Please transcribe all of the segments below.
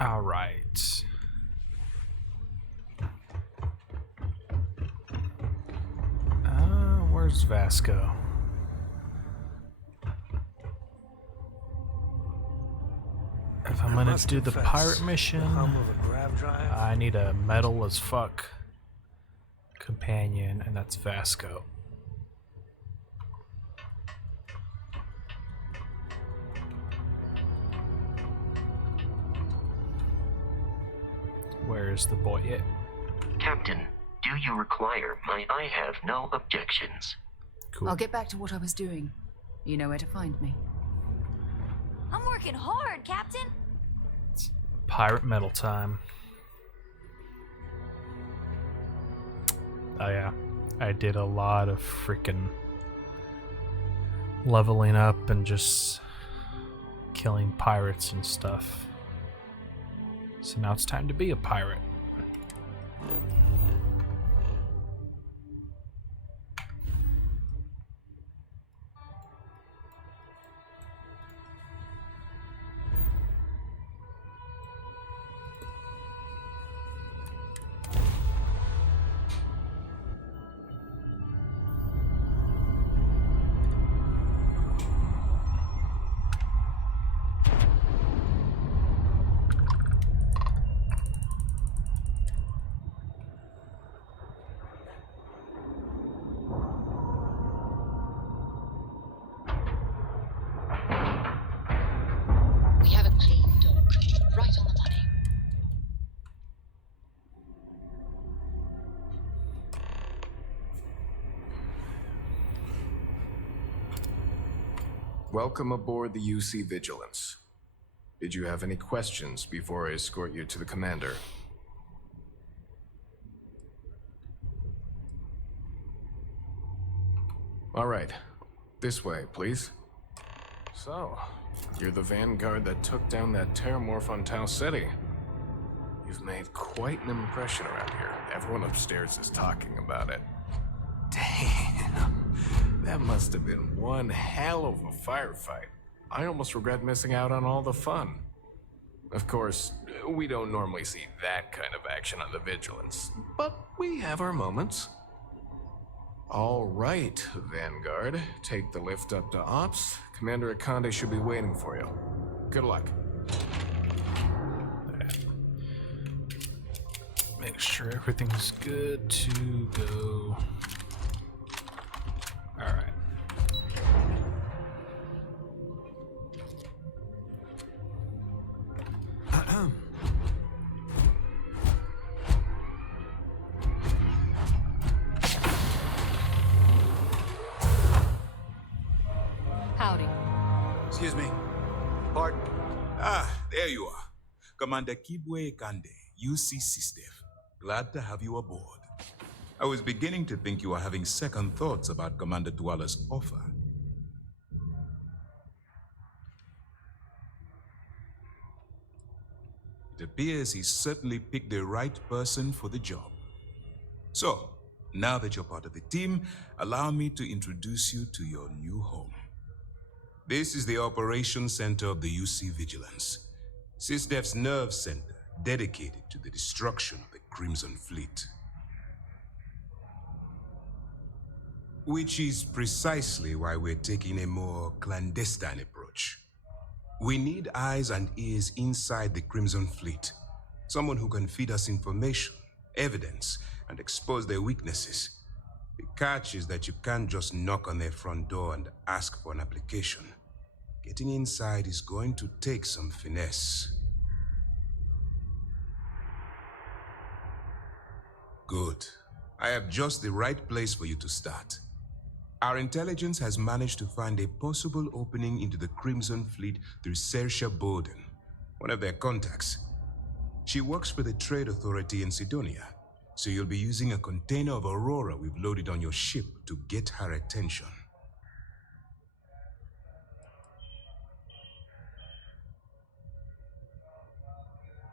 All right. Where's Vasco? If I'm gonna do the pirate mission, I need a metal as fuck companion, and that's Vasco. Where's the boy at? Captain, do you require my I have no objections? Cool. I'll get back to what I was doing. You know where to find me. I'm working hard, Captain. It's pirate metal time. Oh yeah, I did a lot of freaking leveling up and just killing pirates and stuff. So now it's time to be a pirate. We have a clean dock, right on the money. Welcome aboard the UC Vigilance. Did you have any questions before I escort you to the commander? All right, this way, please. So, you're the vanguard that took down that terramorph on Tau City. You've made quite an impression around here. Everyone upstairs is talking about it. Damn, that must have been one hell of a firefight. I almost regret missing out on all the fun. Of course, we don't normally see that kind of action on the Vigilance, but we have our moments. All right, Vanguard. Take the lift up to Ops. Commander Akande should be waiting for you. Good luck. Make sure everything's good to go. Alright. Howdy. Excuse me. Pardon? Ah, there you are. Commander Kibwe Kande, UC SysDef. Glad to have you aboard. I was beginning to think you were having second thoughts about Commander Tuala's offer. It appears he certainly picked the right person for the job. So, now that you're part of the team, allow me to introduce you to your new home. This is the Operations Center of the UC Vigilance, SysDef's nerve center dedicated to the destruction of the Crimson Fleet. Which is precisely why we're taking a more clandestine approach. We need eyes and ears inside the Crimson Fleet. Someone who can feed us information, evidence, and expose their weaknesses. The catch is that you can't just knock on their front door and ask for an application. Getting inside is going to take some finesse. Good. I have just the right place for you to start. Our intelligence has managed to find a possible opening into the Crimson Fleet through Saoirse Bowden, one of their contacts. She works for the Trade Authority in Sidonia, so you'll be using a container of Aurora we've loaded on your ship to get her attention.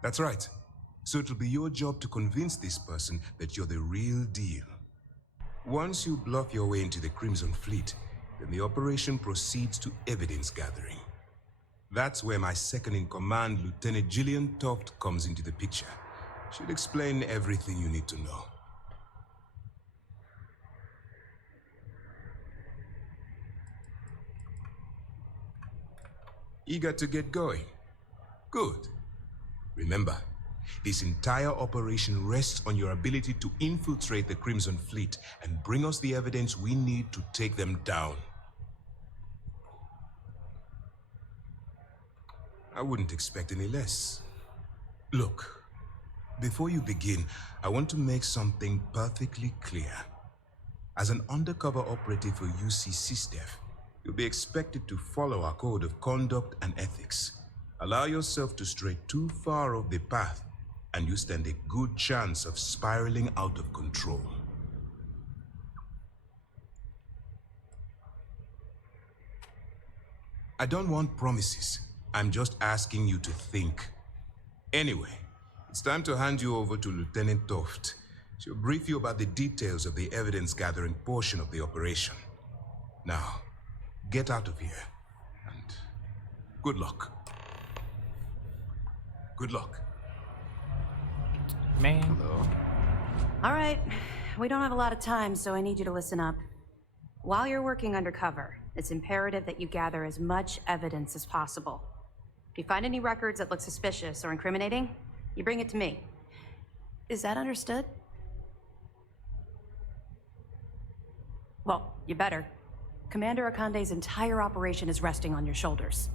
That's right. So it'll be your job to convince this person that you're the real deal. Once you bluff your way into the Crimson Fleet, then the operation proceeds to evidence gathering. That's where my second-in-command, Lieutenant Gillian Toft, comes into the picture. She'll explain everything you need to know. Eager to get going? Good. Remember, this entire operation rests on your ability to infiltrate the Crimson Fleet and bring us the evidence we need to take them down. I wouldn't expect any less. Look, before you begin, I want to make something perfectly clear. As an undercover operative for UC SysDef, you'll be expected to follow our code of conduct and ethics. Allow yourself to stray too far off the path, and you stand a good chance of spiraling out of control. I don't want promises. I'm just asking you to think. Anyway, it's time to hand you over to Lieutenant Toft. She'll brief you about the details of the evidence-gathering portion of the operation. Now, get out of here, and good luck. Good luck. Man. Hello? All right, we don't have a lot of time, so I need you to listen up. While you're working undercover, it's imperative that you gather as much evidence as possible. If you find any records that look suspicious or incriminating, you bring it to me. Is that understood? Well, you better. Commander Akande's entire operation is resting on your shoulders.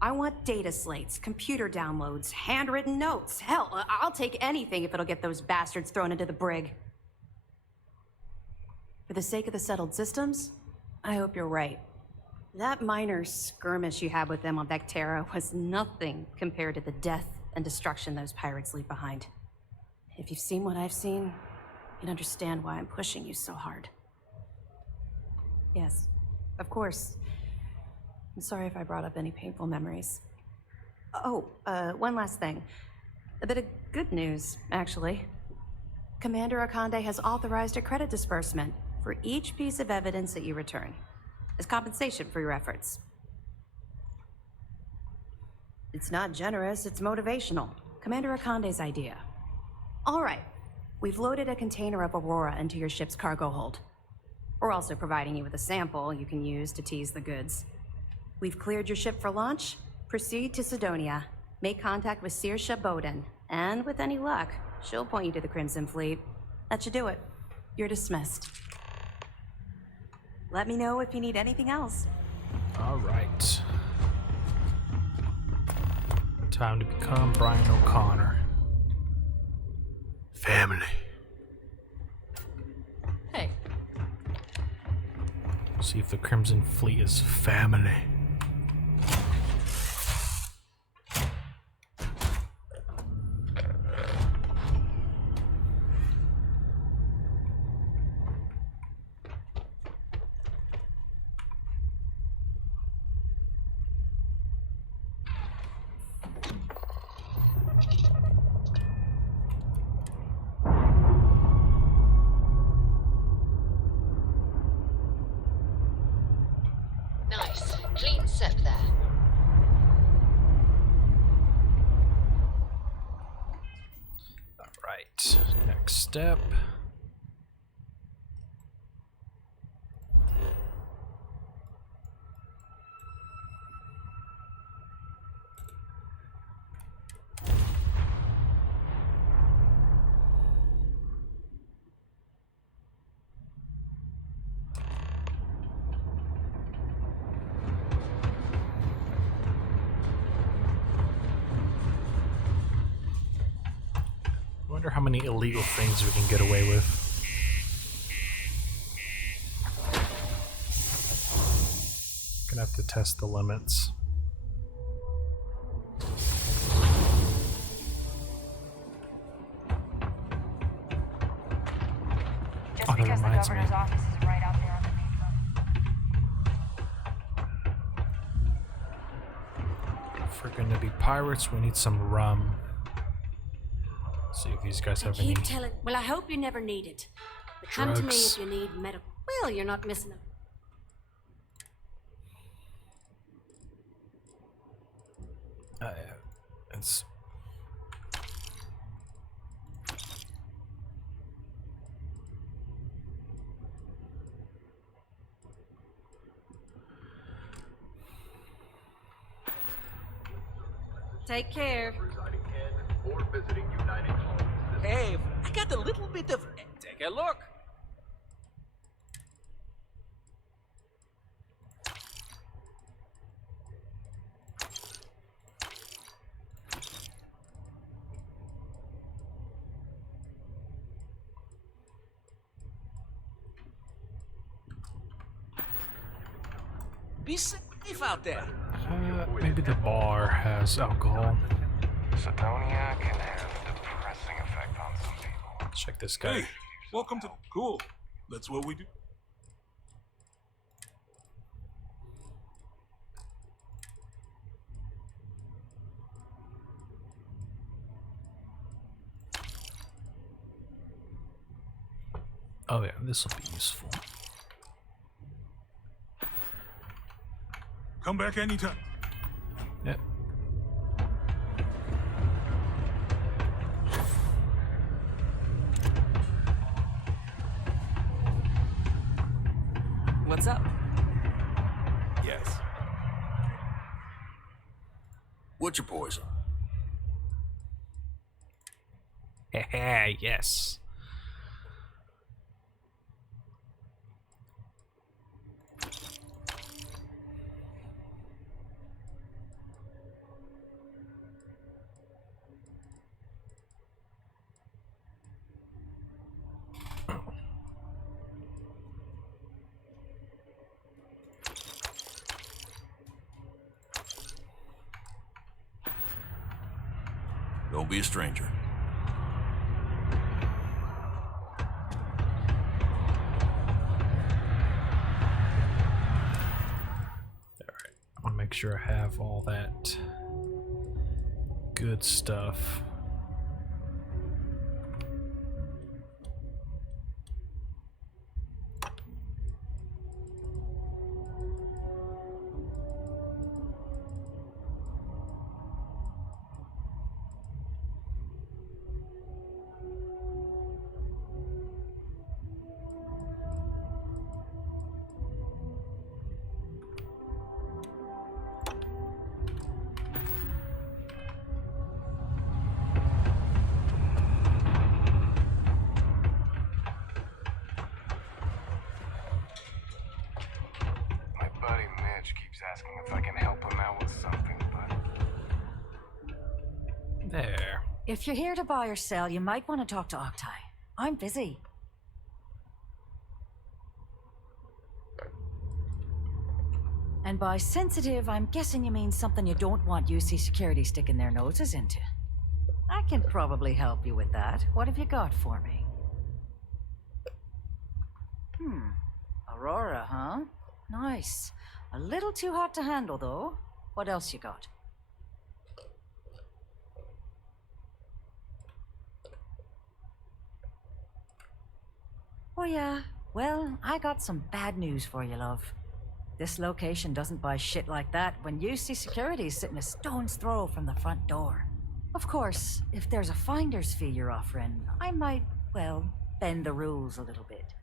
I want data slates, computer downloads, handwritten notes. Hell, I'll take anything if it'll get those bastards thrown into the brig. For the sake of the settled systems, I hope you're right. That minor skirmish you had with them on Vectera was nothing compared to the death and destruction those pirates leave behind. If you've seen what I've seen, you'd understand why I'm pushing you so hard. Yes, of course. I'm sorry if I brought up any painful memories. Oh, one last thing. A bit of good news, actually. Commander Akande has authorized a credit disbursement for each piece of evidence that you return, as compensation for your efforts. It's not generous, it's motivational. Commander Akande's idea. All right, we've loaded a container of Aurora into your ship's cargo hold. We're also providing you with a sample you can use to tease the goods. We've cleared your ship for launch. Proceed to Sidonia. Make contact with Saoirse Bowden. And with any luck, she'll point you to the Crimson Fleet. That should do it. You're dismissed. Let me know if you need anything else. All right. Time to become Brian O'Connor. Family. Hey, See if the Crimson Fleet is family. Nice. Clean set there. All right. Next step. Wonder how many illegal things we can get away with. Gonna have to test the limits. Just Oh, that because the reminds me. governor's office is right out there on the main front. If we're gonna be pirates, we need some rum. See if these guys have any. Keep telling. Well, I hope you never need it. But come to me Drugs. if you need medical. Well, you're not missing them. It's Take care. Hey, I got a little bit of... Take a look. Be safe out there. maybe the bar has alcohol. Cydonia can have a depressing effect on some people. Let's check this guy. Hey, welcome to... Cool. That's what we do. Oh yeah, this will be useful. Come back anytime. Yep. What's up? Yes. What's your poison? Yes. Don't be a stranger. I want to make sure I have all that good stuff. Asking if I can help him out with something, but... There. If you're here to buy or sell, you might want to talk to Octai. I'm busy. And by sensitive, I'm guessing you mean something you don't want UC security sticking their noses into. I can probably help you with that. What have you got for me? Aurora, huh? Nice. A little too hot to handle, though. What else you got? Oh yeah, well, I got some bad news for you, love. This location doesn't buy shit like that when UC security's sitting a stone's throw from the front door. Of course, if there's a finder's fee you're offering, I might, well, bend the rules a little bit.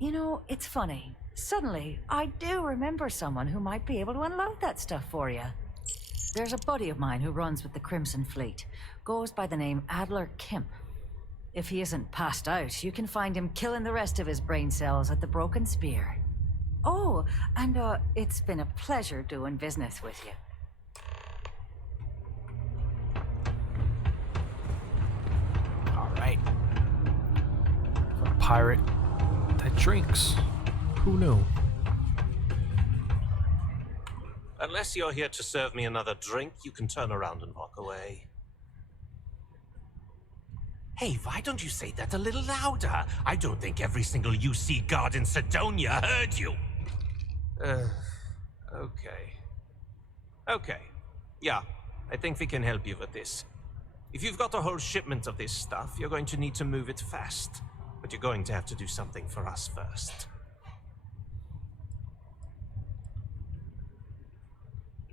You know, it's funny. Suddenly, I do remember someone who might be able to unload that stuff for you. There's a buddy of mine who runs with the Crimson Fleet. Goes by the name Adler Kemp. If he isn't passed out, you can find him killing the rest of his brain cells at the Broken Spear. Oh, and it's been a pleasure doing business with you. Alright. A pirate that drinks. Who knew? Unless you're here to serve me another drink, you can turn around and walk away. Hey, why don't you say that a little louder? I don't think every single UC guard in Cydonia heard you. Okay. Yeah, I think we can help you with this. If you've got a whole shipment of this stuff, you're going to need to move it fast. But you're going to have to do something for us first.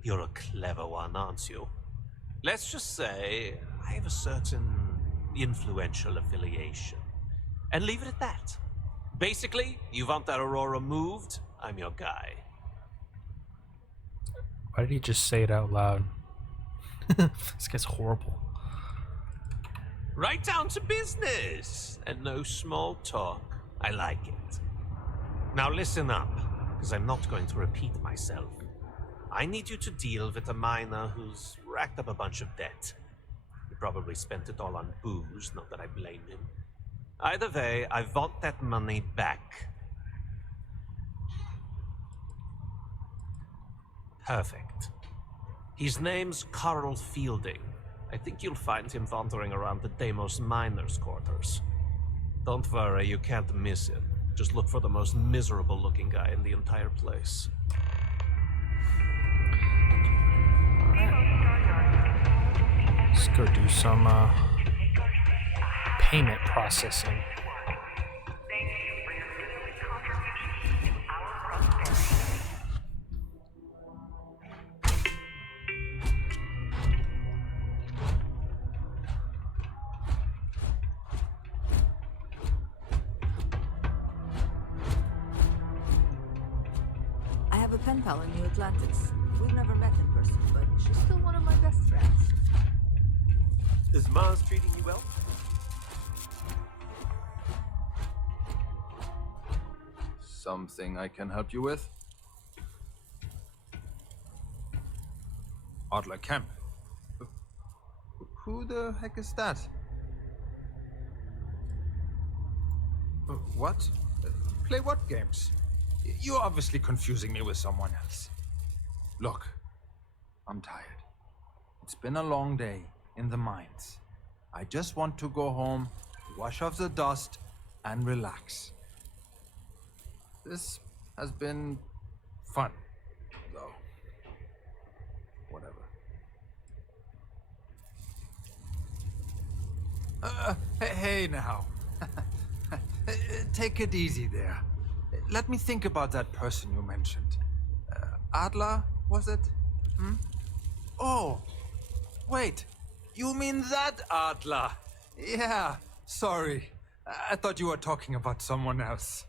You're a clever one, aren't you? Let's just say I have a certain influential affiliation. And leave it at that. Basically, you want that Aurora moved, I'm your guy. Why did he just say it out loud? This guy's horrible. Right down to business, and no small talk. I like it. Now listen up, because I'm not going to repeat myself. I need you to deal with a miner who's racked up a bunch of debt. He probably spent it all on booze, not that I blame him. Either way, I want that money back. Perfect. His name's Carl Fielding. I think you'll find him wandering around the Deimos miners' quarters. Don't worry, you can't miss him. Just look for the most miserable-looking guy in the entire place. Let's go do some payment processing. I have a pen pal in New Atlantis. We've never met in person, but she's still one of my best friends. Is Mars treating you well? Something I can help you with? Adler Kemp. Who the heck is that? What? Play what games? You're obviously confusing me with someone else. Look, I'm tired. It's been a long day in the mines. I just want to go home, wash off the dust, and relax. This has been fun, though. Whatever. Hey now. Take it easy there. Let me think about that person you mentioned. Adler, was it? Hmm? Oh, wait. You mean that Adler? Yeah, sorry. I thought you were talking about someone else.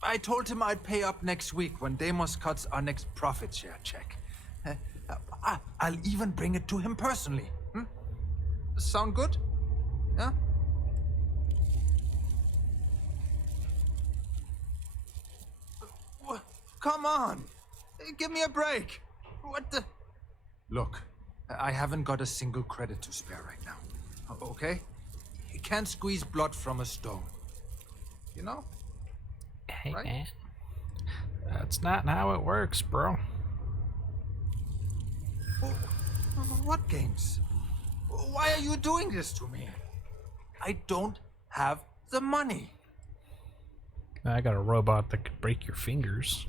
I told him I'd pay up next week when Deimos cuts our next profit share check. I'll even bring it to him personally. Hmm? Sound good? Yeah? Come on! Give me a break! What the... Look, I haven't got a single credit to spare right now. Okay? You can't squeeze blood from a stone. You know? Hey, right? man. That's not how it works, bro. What games? Why are you doing this to me? I don't have the money. I got a robot that could break your fingers.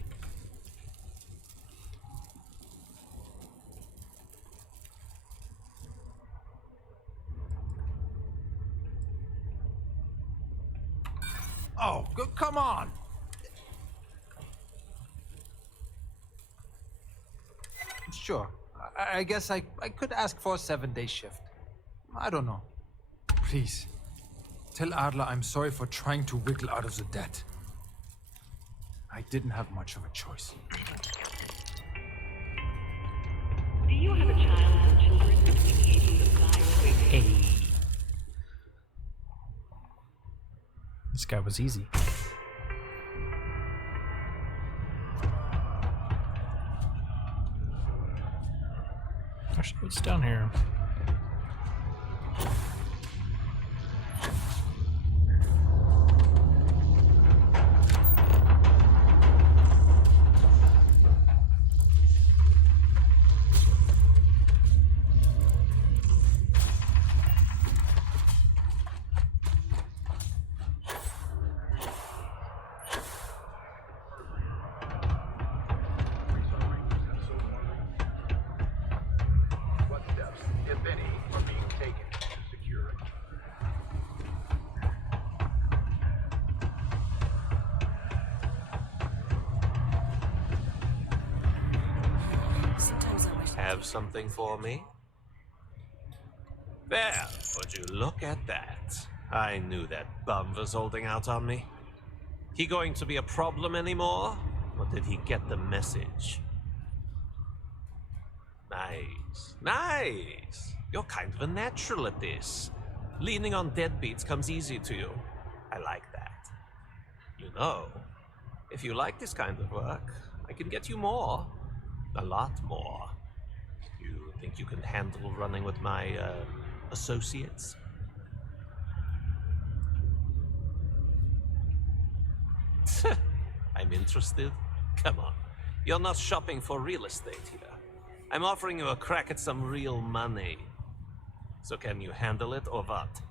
Oh, come on! Sure. I guess I could ask for a 7-day shift. I don't know. Please, tell Adler I'm sorry for trying to wiggle out of the debt. I didn't have much of a choice. Do you have a child or children between the ages of 5 to 18? Hey. This guy was easy. Actually, what's down here? have something for me? Well, would you look at that? I knew that bum was holding out on me. He going to be a problem anymore? Or did he get the message? Nice. Nice. You're kind of a natural at this. Leaning on deadbeats comes easy to you. I like that. You know, if you like this kind of work, I can get you more. A lot more. You think you can handle running with my, associates? I'm interested? Come on. You're not shopping for real estate here. I'm offering you a crack at some real money. So can you handle it or what?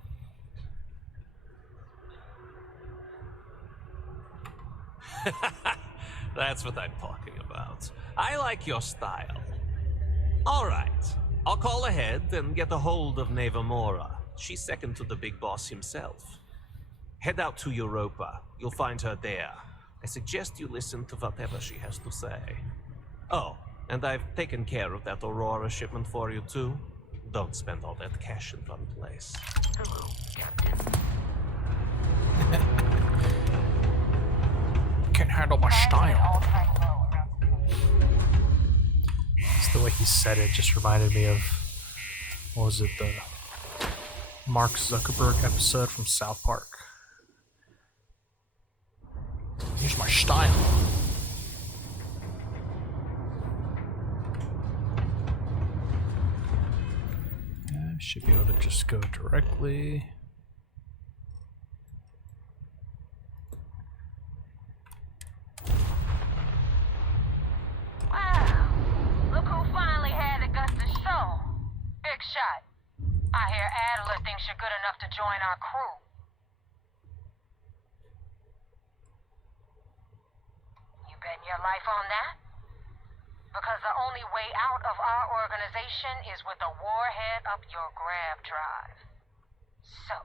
That's what I'm talking about. I like your style. All right. I'll call ahead and get a hold of Neva Mora. She's second to the big boss himself. Head out to Europa. You'll find her there. I suggest you listen to whatever she has to say. Oh, and I've taken care of that Aurora shipment for you too. Don't spend all that cash in one place. Hello, Captain. Can't handle my style. It's the way he said it just reminded me of, what was it, the Mark Zuckerberg episode from South Park. Here's my style. Should be able to just go directly. Wow, look who finally had the guts to show. Big shot. I hear Adler thinks you're good enough to join our crew. You betting your life on that? Because the only way out of our organization is with a warhead up your grab drive. So,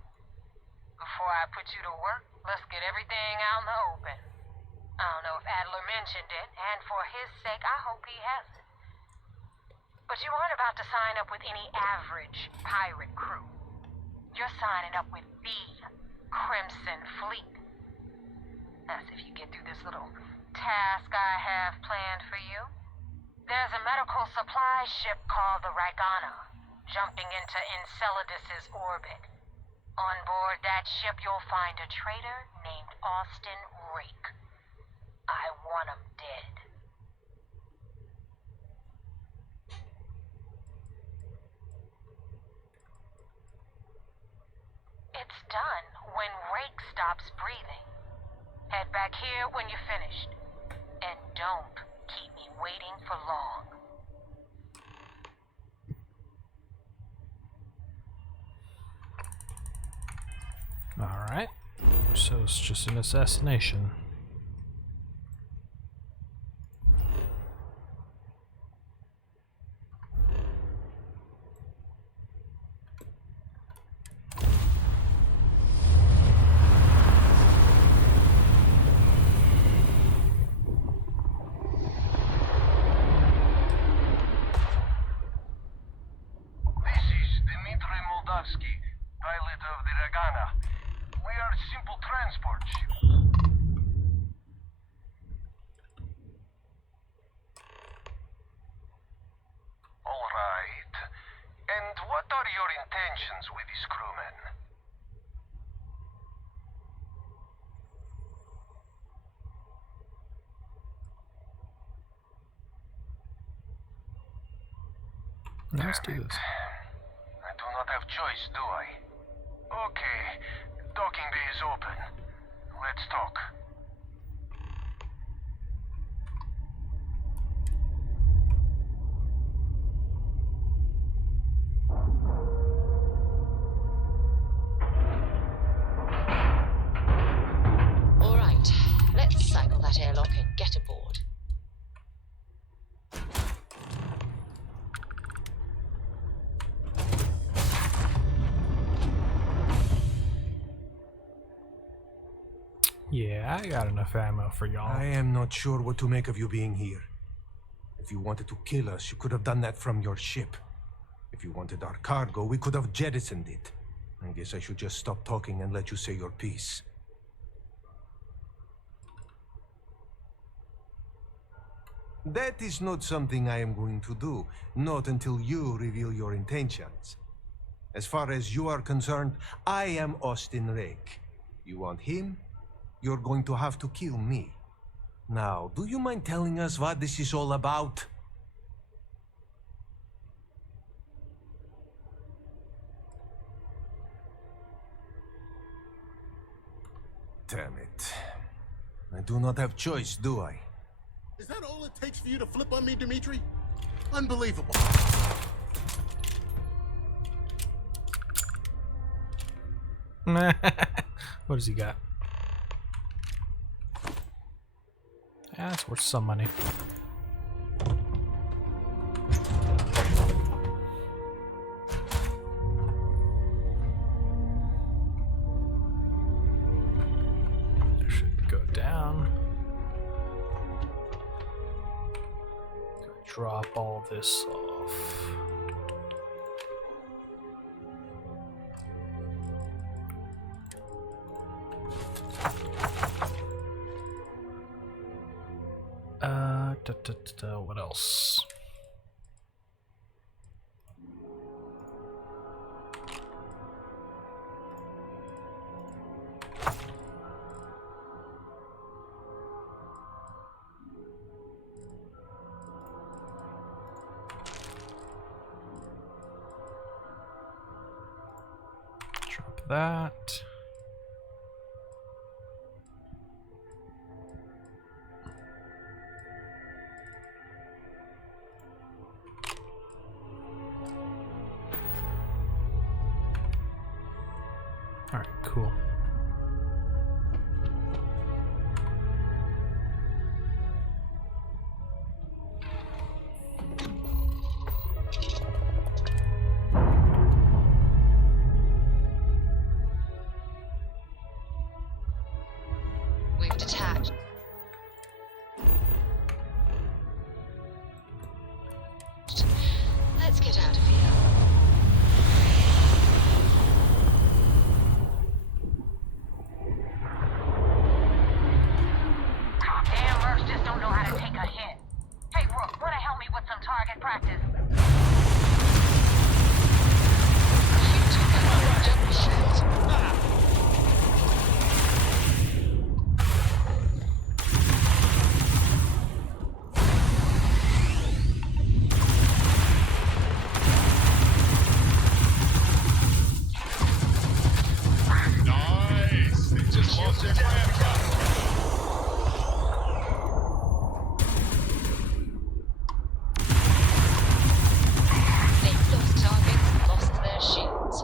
before I put you to work, let's get everything out in the open. I don't know if Adler mentioned it, and for his sake, I hope he hasn't. But you aren't about to sign up with any average pirate crew. You're signing up with the Crimson Fleet. That's if you get through this little task I have planned for you. There's a medical supply ship called the Ragana, jumping into Enceladus's orbit. On board that ship, you'll find a traitor named Austin Rake. I want him dead. It's done when Rake stops breathing. Head back here when you're finished. And don't keep me waiting for long. Alright. So it's just an assassination. Pilot of the Ragana. We are a simple transport ship. All right. And what are your intentions with these crewmen? Let's do this. I do not have choice, do I? Okay, docking bay is open. Let's talk. All right, let's cycle that airlock and get aboard. Yeah, I got enough ammo for y'all. I am not sure what to make of you being here. If you wanted to kill us, you could have done that from your ship. If you wanted our cargo, we could have jettisoned it. I guess I should just stop talking and let you say your piece. That is not something I am going to do, not until you reveal your intentions. As far as you are concerned, I am Austin Rake. You want him? You're going to have to kill me. Now, do you mind telling us what this is all about? Damn it. I do not have choice, do I? Is that all it takes for you to flip on me, Dimitri? Unbelievable. What does he got? Yeah, that's worth some money. Should go down. Drop all this off. What else? Drop that. Alright, cool. We've detached. Let's get out of here. Damn mercs just don't know how to take a hit. Hey, Rook, wanna help me with some target practice? Nice! They just lost their grab gun. They've lost targets and lost their shields.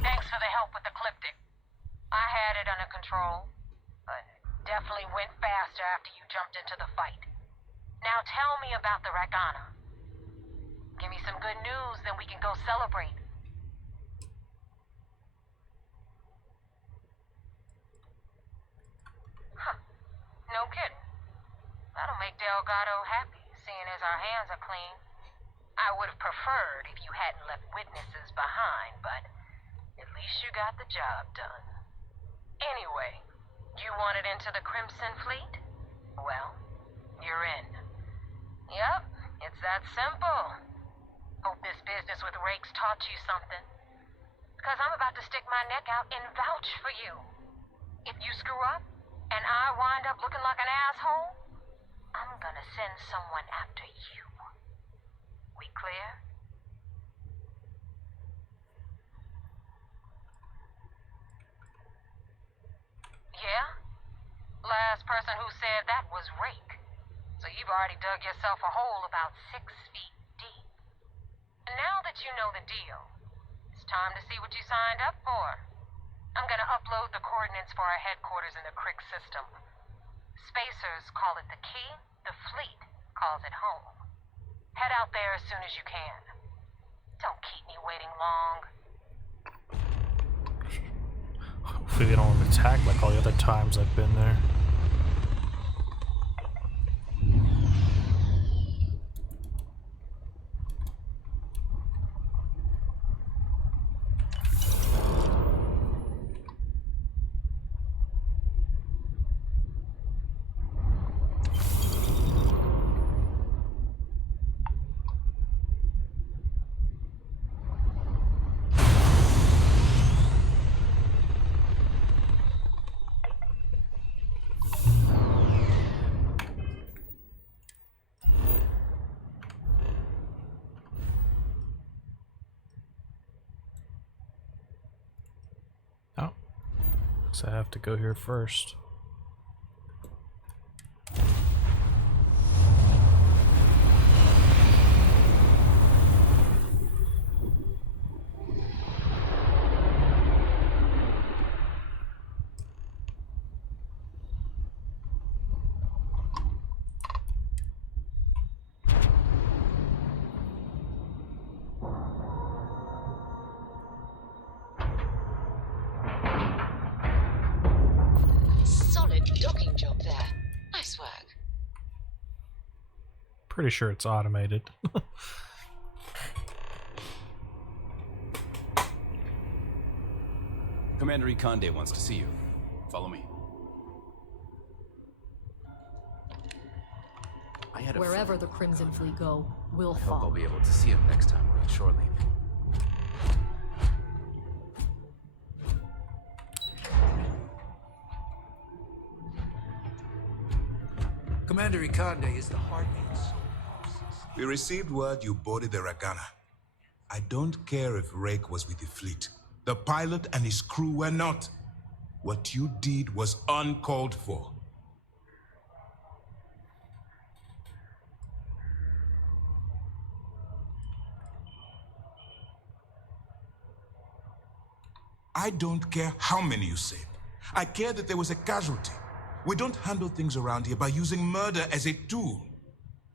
Thanks for the help with the Cliptic. I had it under control, but definitely went faster after you jumped into the fight. Now tell me about the Ragana. Give me some good news, then we can go celebrate. Huh. No kidding. That'll make Delgado happy, seeing as our hands are clean. I would have preferred if you hadn't left witnesses behind, but at least you got the job done. Anyway, you wanted into the Crimson Fleet? Well, you're in. Yep, it's that simple. Hope this business with Rakes taught you something. Because I'm about to stick my neck out and vouch for you. If you screw up, and I wind up looking like an asshole, I'm gonna send someone after you. We clear? Yeah? Last person who said that was Rake. So you've already dug yourself a hole about 6 feet deep. And now that you know the deal, it's time to see what you signed up for. I'm gonna upload the coordinates for our headquarters in the Crick system. Spacers call it the key, the fleet calls it home. Head out there as soon as you can. Don't keep me waiting long. Hopefully they don't attack like all the other times I've been there. So I have to go here first. Docking job there. Nice work. Pretty sure it's automated. Commander Ikande wants to see you. Follow me. I had a Wherever the Crimson Fleet go, we'll I hope I'll follow. be able to see him next time we're on shore leave. Commander Ikande is the heartbeat. We received word you boarded the Ragana. I don't care if Rake was with the fleet. The pilot and his crew were not. What you did was uncalled for. I don't care how many you saved. I care that there was a casualty. We don't handle things around here by using murder as a tool.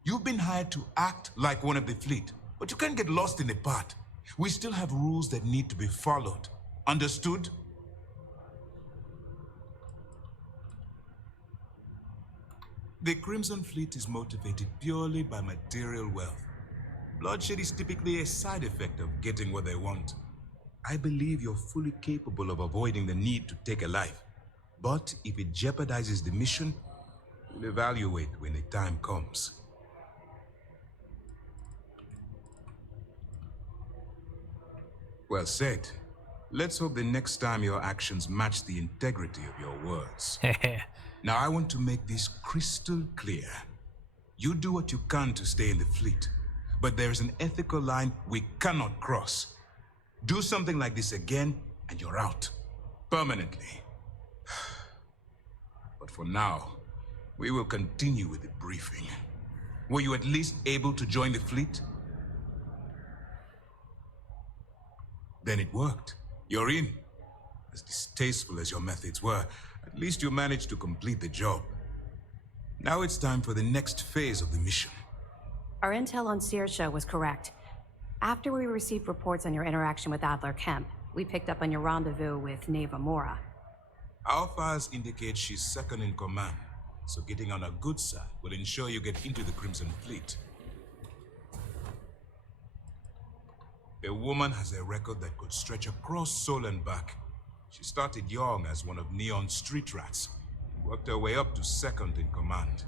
You've been hired to act like one of the fleet, but you can't get lost in the part. We still have rules that need to be followed. Understood? The Crimson Fleet is motivated purely by material wealth. Bloodshed is typically a side effect of getting what they want. I believe you're fully capable of avoiding the need to take a life. But if it jeopardizes the mission, we'll evaluate when the time comes. Well said. Let's hope the next time your actions match the integrity of your words. Now I want to make this crystal clear. You do what you can to stay in the fleet, but there's an ethical line we cannot cross. Do something like this again, and you're out. Permanently. But for now, we will continue with the briefing. Were you at least able to join the fleet? Then it worked. You're in. As distasteful as your methods were, at least you managed to complete the job. Now it's time for the next phase of the mission. Our intel on Saoirse was correct. After we received reports on your interaction with Adler Kemp, we picked up on your rendezvous with Neva Mora. Our files indicate she's second in command, so getting on her good side will ensure you get into the Crimson Fleet. The woman has a record that could stretch across Sol and back. She started young as one of Neon's street rats, worked her way up to second in command.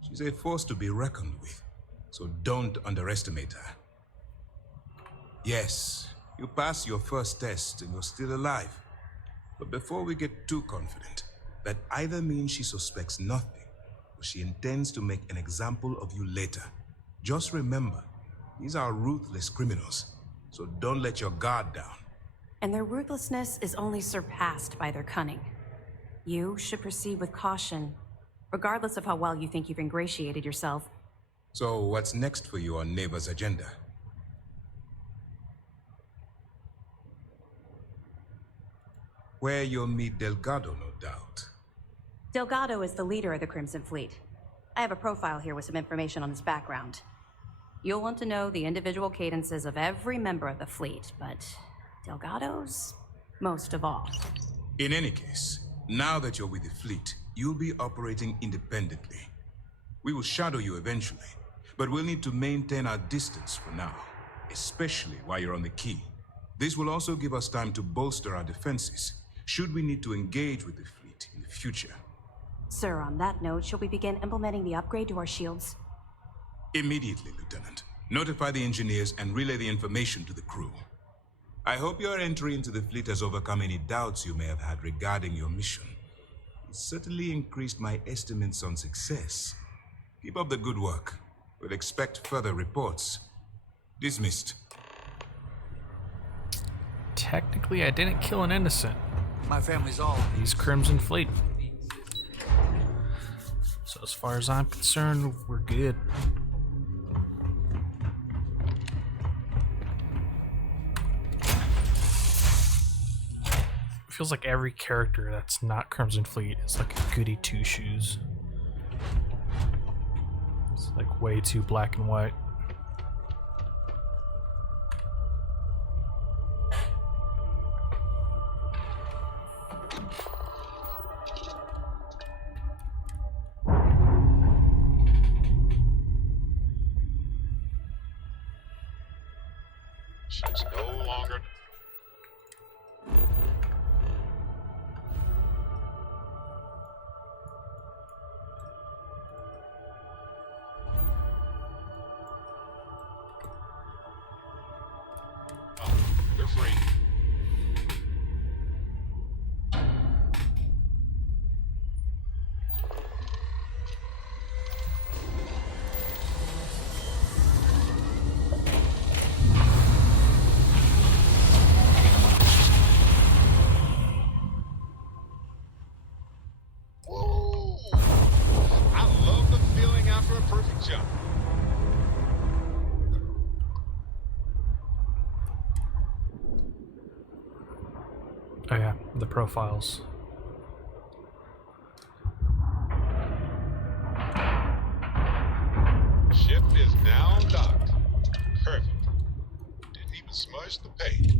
She's a force to be reckoned with, so don't underestimate her. Yes, you passed your first test and you're still alive. But before we get too confident, that either means she suspects nothing, or she intends to make an example of you later. Just remember, these are ruthless criminals, so don't let your guard down. And their ruthlessness is only surpassed by their cunning. You should proceed with caution, regardless of how well you think you've ingratiated yourself. So what's next for you on Neva's agenda? Where you'll meet Delgado, no doubt. Delgado is the leader of the Crimson Fleet. I have a profile here with some information on his background. You'll want to know the individual cadences of every member of the fleet, but Delgado's most of all. In any case, now that you're with the fleet, you'll be operating independently. We will shadow you eventually, but we'll need to maintain our distance for now, especially while you're on the key. This will also give us time to bolster our defenses, should we need to engage with the fleet in the future. Sir, on that note, shall we begin implementing the upgrade to our shields? Immediately, Lieutenant. Notify the engineers and relay the information to the crew. I hope your entry into the fleet has overcome any doubts you may have had regarding your mission. It certainly increased my estimates on success. Keep up the good work. We'll expect further reports. Dismissed. Technically, I didn't kill an innocent. My family's all. He's Crimson Fleet. So as far as I'm concerned, we're good. Feels like every character that's not Crimson Fleet is like a goody two-shoes. It's like way too black and white. Ship's no longer. You're free. Whoa! I love the feeling after a perfect jump. Oh yeah, the profiles. Ship is now docked. Perfect. Didn't even smudge the paint.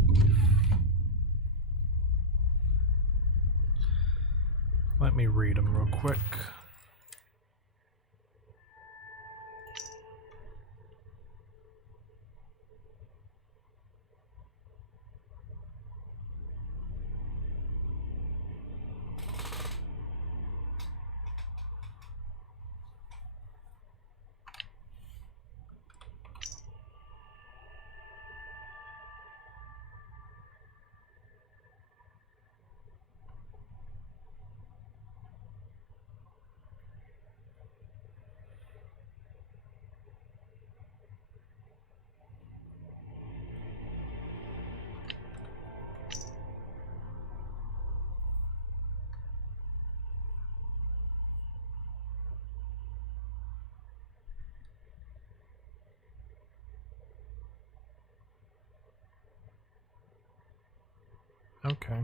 Let me read them real quick. Okay.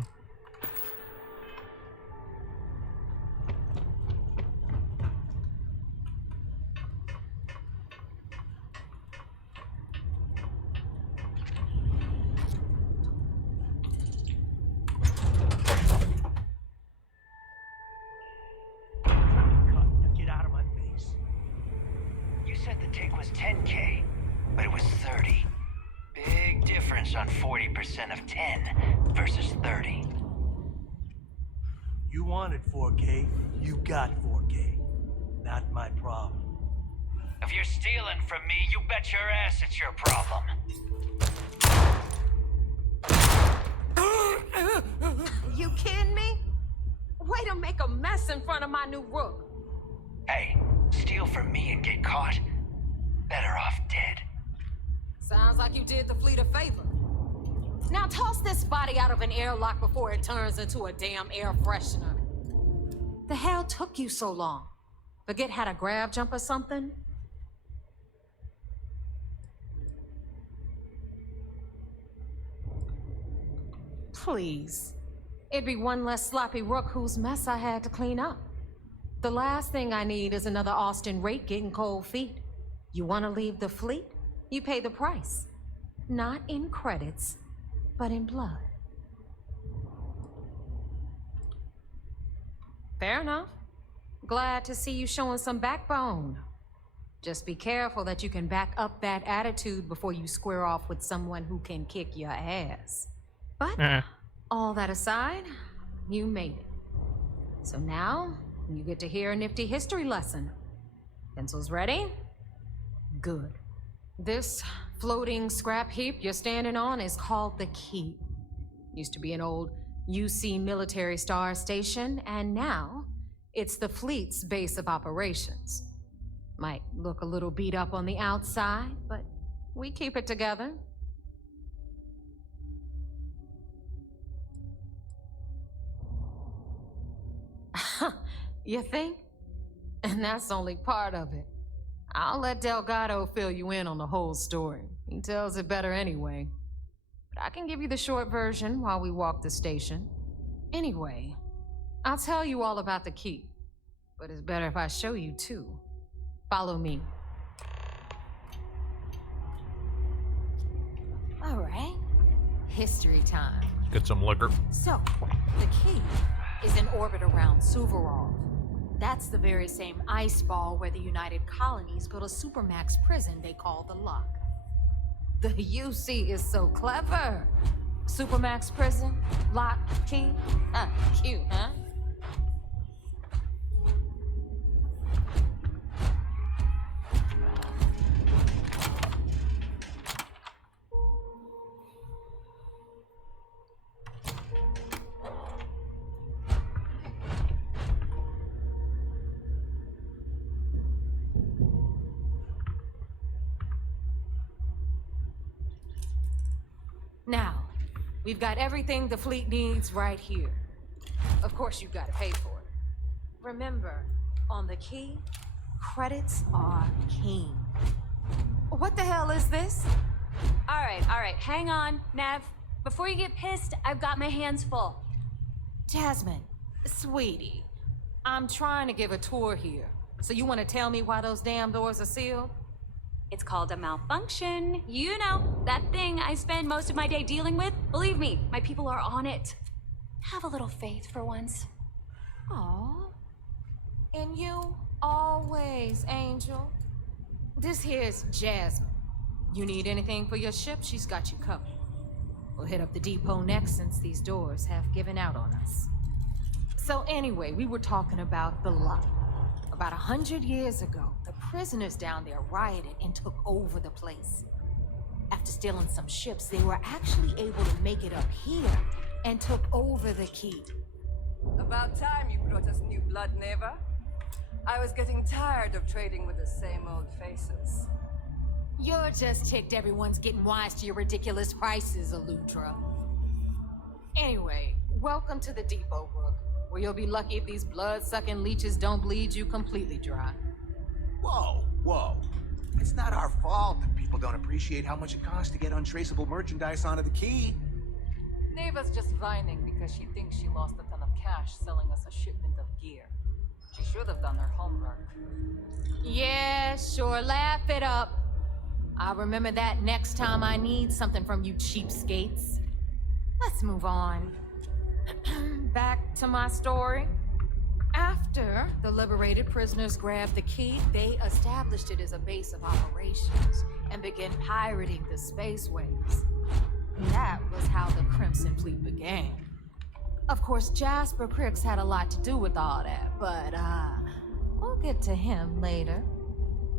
Get out of my face. You said the take was 10K, but it was 30. Big difference on 40% of 10 versus 30. You wanted 4K, you got 4K. Not my problem. If you're stealing from me, you bet your ass it's your problem. You kidding me? Way to make a mess in front of my new rook. Hey, steal from me and get caught? Better off dead. Sounds like you did the fleet a favor. Now toss this body out of an airlock before it turns into a damn air freshener. The hell took you so long? Forget how to grab jump or something? Please. It'd be one less sloppy rook whose mess I had to clean up. The last thing I need is another Austin Rake getting cold feet. You want to leave the fleet? You pay the price. Not in credits, but in blood. Fair enough. Glad to see you showing some backbone. Just be careful that you can back up that attitude before you square off with someone who can kick your ass. But all that aside, you made it. So now, you get to hear a nifty history lesson. Pencils ready? Good. This floating scrap heap you're standing on is called the Keep. Used to be an old UC military star station, and now it's the fleet's base of operations. Might look a little beat up on the outside, but we keep it together. You think? And that's only part of it. I'll let Delgado fill you in on the whole story. He tells it better anyway. But I can give you the short version while we walk the station. Anyway, I'll tell you all about the Keep. But it's better if I show you too. Follow me. All right. History time. Get some liquor. So, the Keep is in orbit around Suvorov. That's the very same ice ball where the United Colonies built a supermax prison they call the Lock. The UC is so clever. Supermax prison, lock, key. Cute, huh? Now, we've got everything the fleet needs right here. Of course, you've got to pay for it. Remember, on the Key, credits are king. What the hell is this? All right, hang on, Nev. Before you get pissed, I've got my hands full. Jasmine, sweetie, I'm trying to give a tour here. So you want to tell me why those damn doors are sealed? It's called a malfunction. You know, that thing I spend most of my day dealing with. Believe me, my people are on it. Have a little faith for once. Aw. And you always, Angel. This here's Jasmine. You need anything for your ship, she's got you covered. We'll hit up the depot next since these doors have given out on us. So anyway, we were talking about the Lock. About 100 years ago, the prisoners down there rioted and took over the place. After stealing some ships, they were actually able to make it up here and took over the Keep. About time you brought us new blood, Neva. I was getting tired of trading with the same old faces. You're just ticked everyone's getting wise to your ridiculous prices, Aludra. Anyway, welcome to the depot, Rook, where you'll be lucky if these blood-sucking leeches don't bleed you completely dry. Whoa. It's not our fault that people don't appreciate how much it costs to get untraceable merchandise onto the Key. Neva's just whining because she thinks she lost a ton of cash selling us a shipment of gear. She should have done her homework. Yeah, sure, laugh it up. I'll remember that next time I need something from you cheapskates. Let's move on. Back to my story. After the liberated prisoners grabbed the Key, they established it as a base of operations and began pirating the spaceways. That was how the Crimson Fleet began. Of course, Jasper Cricks had a lot to do with all that, but we'll get to him later.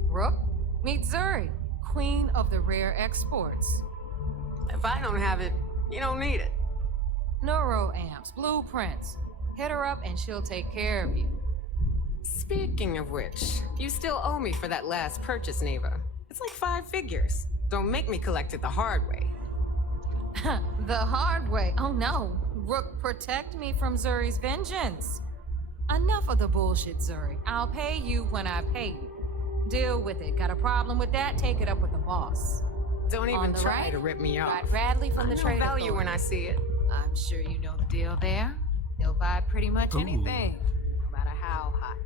Rook, meet Zuri, queen of the rare exports. If I don't have it, you don't need it. Neuroamps, blueprints. Hit her up and she'll take care of you. Speaking of which, you still owe me for that last purchase, Neva. It's like 5 figures. Don't make me collect it the hard way. The hard way? Oh no. Rook, protect me from Zuri's vengeance. Enough of the bullshit, Zuri. I'll pay you when I pay you. Deal with it. Got a problem with that? Take it up with the boss. Don't even try to rip me off. Got Bradley from the trade value authority. when I see it. I'm sure you know the deal there. He'll buy pretty much anything, no matter how hot.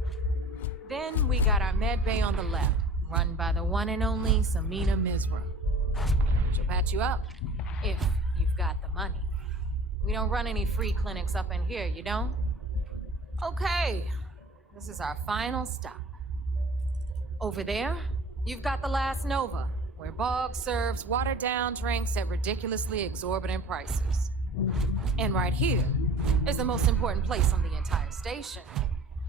Then we got our med bay on the left, run by the one and only Samina Mizra. She'll patch you up, if you've got the money. We don't run any free clinics up in here, you don't? Okay, this is our final stop. Over there, you've got the Last Nova, where Bog serves watered-down drinks at ridiculously exorbitant prices. And right here is the most important place on the entire station.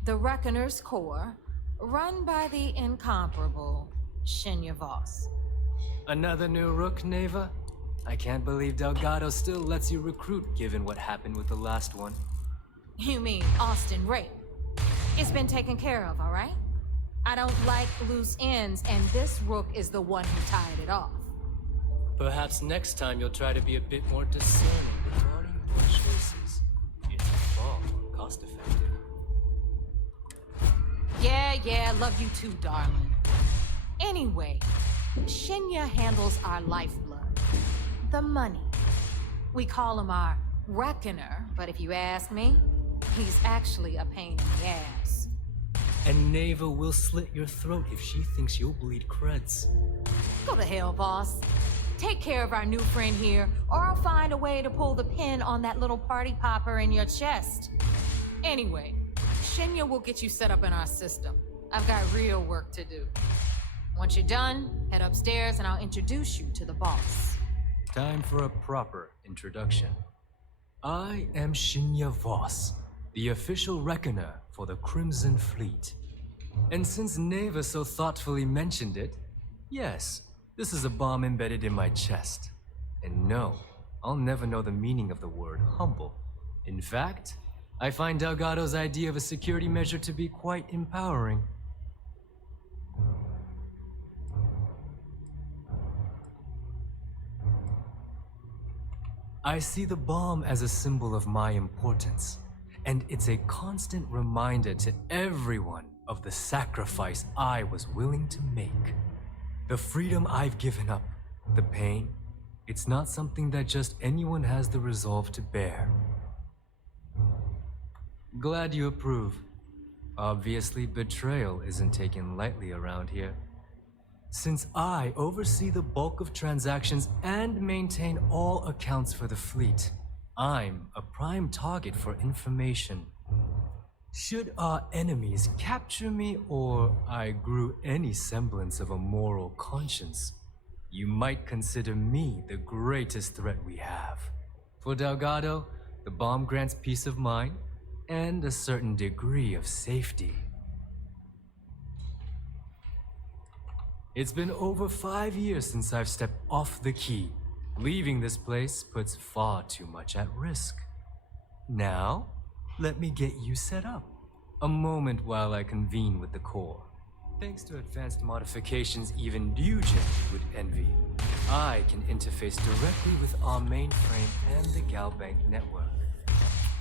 The Reckoner's Core, run by the incomparable Shinya Voss. Another new rook, Neva? I can't believe Delgado still lets you recruit, given what happened with the last one. You mean Austin Ray? It's been taken care of, all right? I don't like loose ends, and this rook is the one who tied it off. Perhaps next time you'll try to be a bit more discerning regarding your choices. It's far more cost-effective. Yeah, love you too, darling. Anyway, Shinya handles our lifeblood. The money. We call him our Reckoner, but if you ask me, he's actually a pain in the ass. And Neva will slit your throat if she thinks you'll bleed creds. Go to hell, boss. Take care of our new friend here, or I'll find a way to pull the pin on that little party popper in your chest. Anyway, Shinya will get you set up in our system. I've got real work to do. Once you're done, head upstairs and I'll introduce you to the boss. Time for a proper introduction. I am Shinya Voss, the official reckoner for the Crimson Fleet. And since Neva so thoughtfully mentioned it, yes, this is a bomb embedded in my chest. And no, I'll never know the meaning of the word humble. In fact, I find Delgado's idea of a security measure to be quite empowering. I see the bomb as a symbol of my importance, and it's a constant reminder to everyone of the sacrifice I was willing to make. The freedom I've given up, the pain, it's not something that just anyone has the resolve to bear. Glad you approve. Obviously, betrayal isn't taken lightly around here. Since I oversee the bulk of transactions and maintain all accounts for the fleet, I'm a prime target for information. Should our enemies capture me or I grew any semblance of a moral conscience, you might consider me the greatest threat we have. For Delgado, the bomb grants peace of mind and a certain degree of safety. It's been over 5 years since I've stepped off the key. Leaving this place puts far too much at risk. Now, let me get you set up. A moment while I convene with the core. Thanks to advanced modifications even Nugent would envy, I can interface directly with our mainframe and the Galbank network.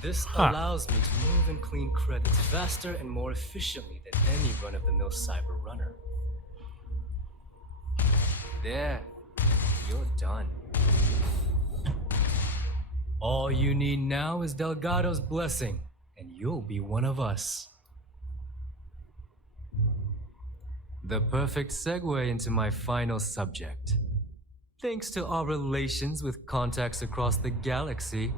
This allows me to move and clean credits faster and more efficiently than any run-of-the-mill cyber runner. There, you're done. All you need now is Delgado's blessing, and you'll be one of us. The perfect segue into my final subject. Thanks to our relations with contacts across the galaxy,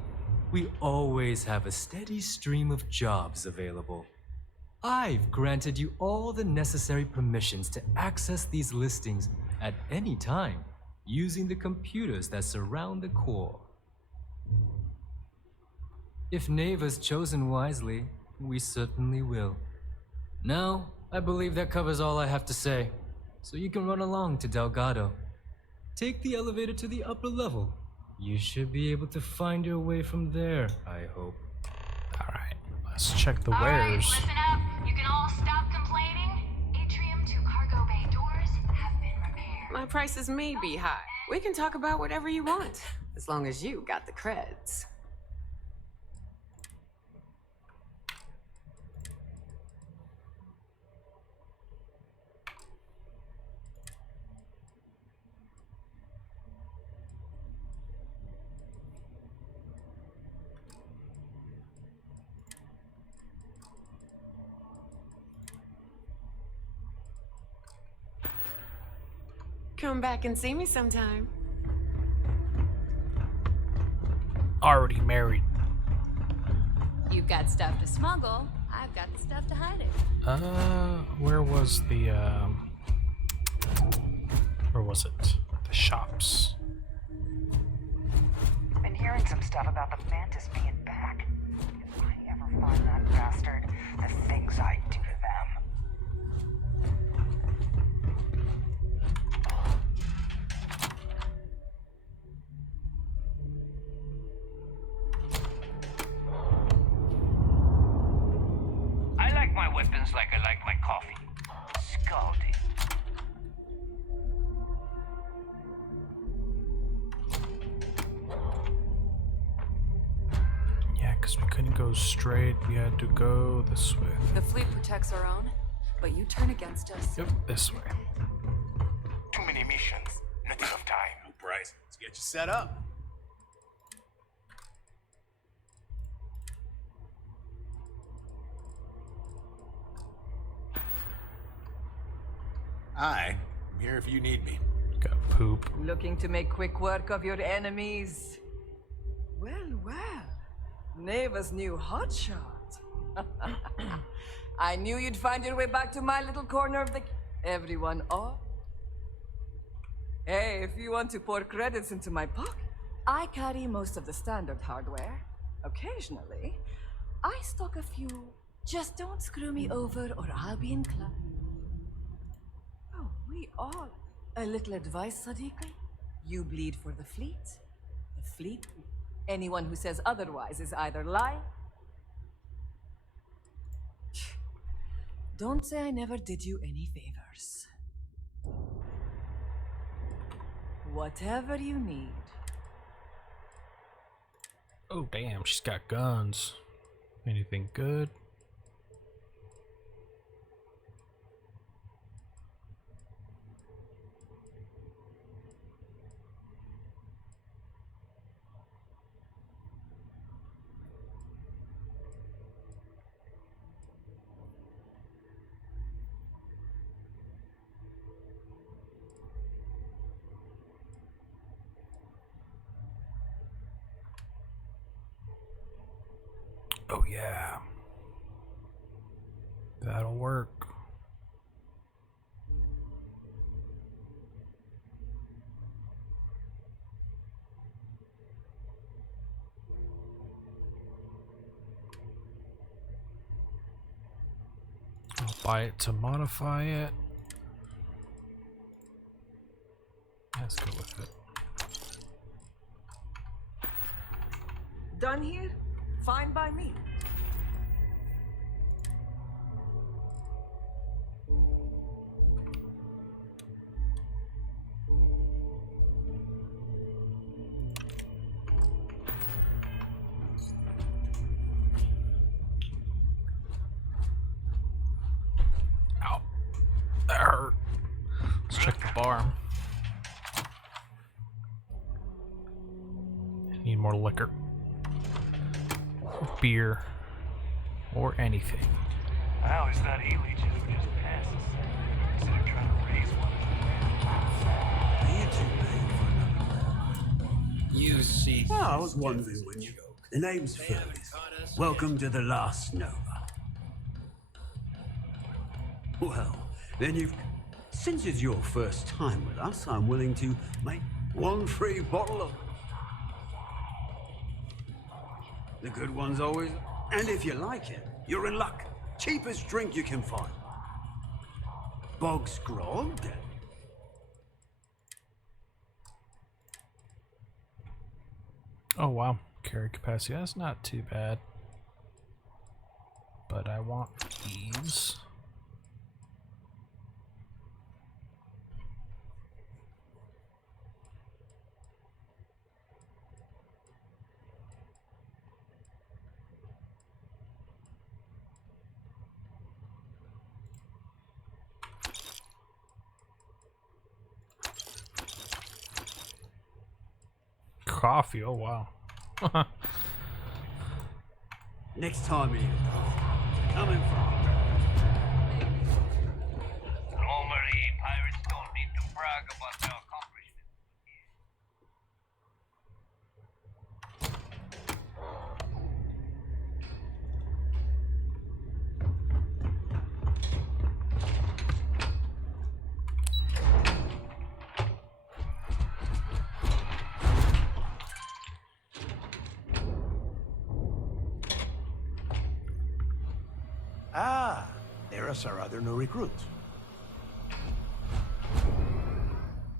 we always have a steady stream of jobs available. I've granted you all the necessary permissions to access these listings at any time, using the computers that surround the core. If Neva's chosen wisely, we certainly will. Now, I believe that covers all I have to say, so you can run along to Delgado. Take the elevator to the upper level. You should be able to find your way from there, I hope. Alright, let's check the wares. Alright, listen up. You can all stop complaining. Atrium to cargo bay doors have been repaired. My prices may be high. We can talk about whatever you want, as long as you got the creds. Come back and see me sometime. Already married. You've got stuff to smuggle. I've got the stuff to hide it. Where was the, where was it? The shops. Been hearing some stuff about the Mantis being back. If I ever find that bastard, the things I'd do to them. I like my weapons like I like my coffee. Scalding. Yeah, because we couldn't go straight. We had to go this way. The fleet protects our own, but you turn against us. Yep, this way. Too many missions. Not enough time. No price. Let's get you set up. I'm here if you need me. Got poop. Looking to make quick work of your enemies? Well, well. Neva's new hotshot. I knew you'd find your way back to my little corner of the... Everyone off? Hey, if you want to pour credits into my pocket, I carry most of the standard hardware. Occasionally, I stock a few. Just don't screw me over or I'll be inclined. Oh, we all. A little advice, Sadiqi? You bleed for the fleet. The fleet. Anyone who says otherwise is either lying. Don't say I never did you any favors. Whatever you need. Oh, damn, she's got guns. Anything good? Oh yeah, that'll work. I'll buy it to modify it. Let's go with it. Done here? Fine by me. Ow. That hurt. Let's check the bar. Need more liquor. Beer. Or anything. I always thought E-leeches were just passes. Instead of trying to raise one. You see. Oh, I was wondering when you. The name's Fergus. Welcome to the last Nova. Well, then you've. Since it's your first time with us, I'm willing to make one free bottle of. The good ones always. And if you like it, you're in luck. Cheapest drink you can find. Bog's grog. Oh wow, carry capacity. That's not too bad. But I want these. Coffee, oh wow. Next time you come in from. Normally, pirates don't need to brag about their accomplishments. as our other new recruit.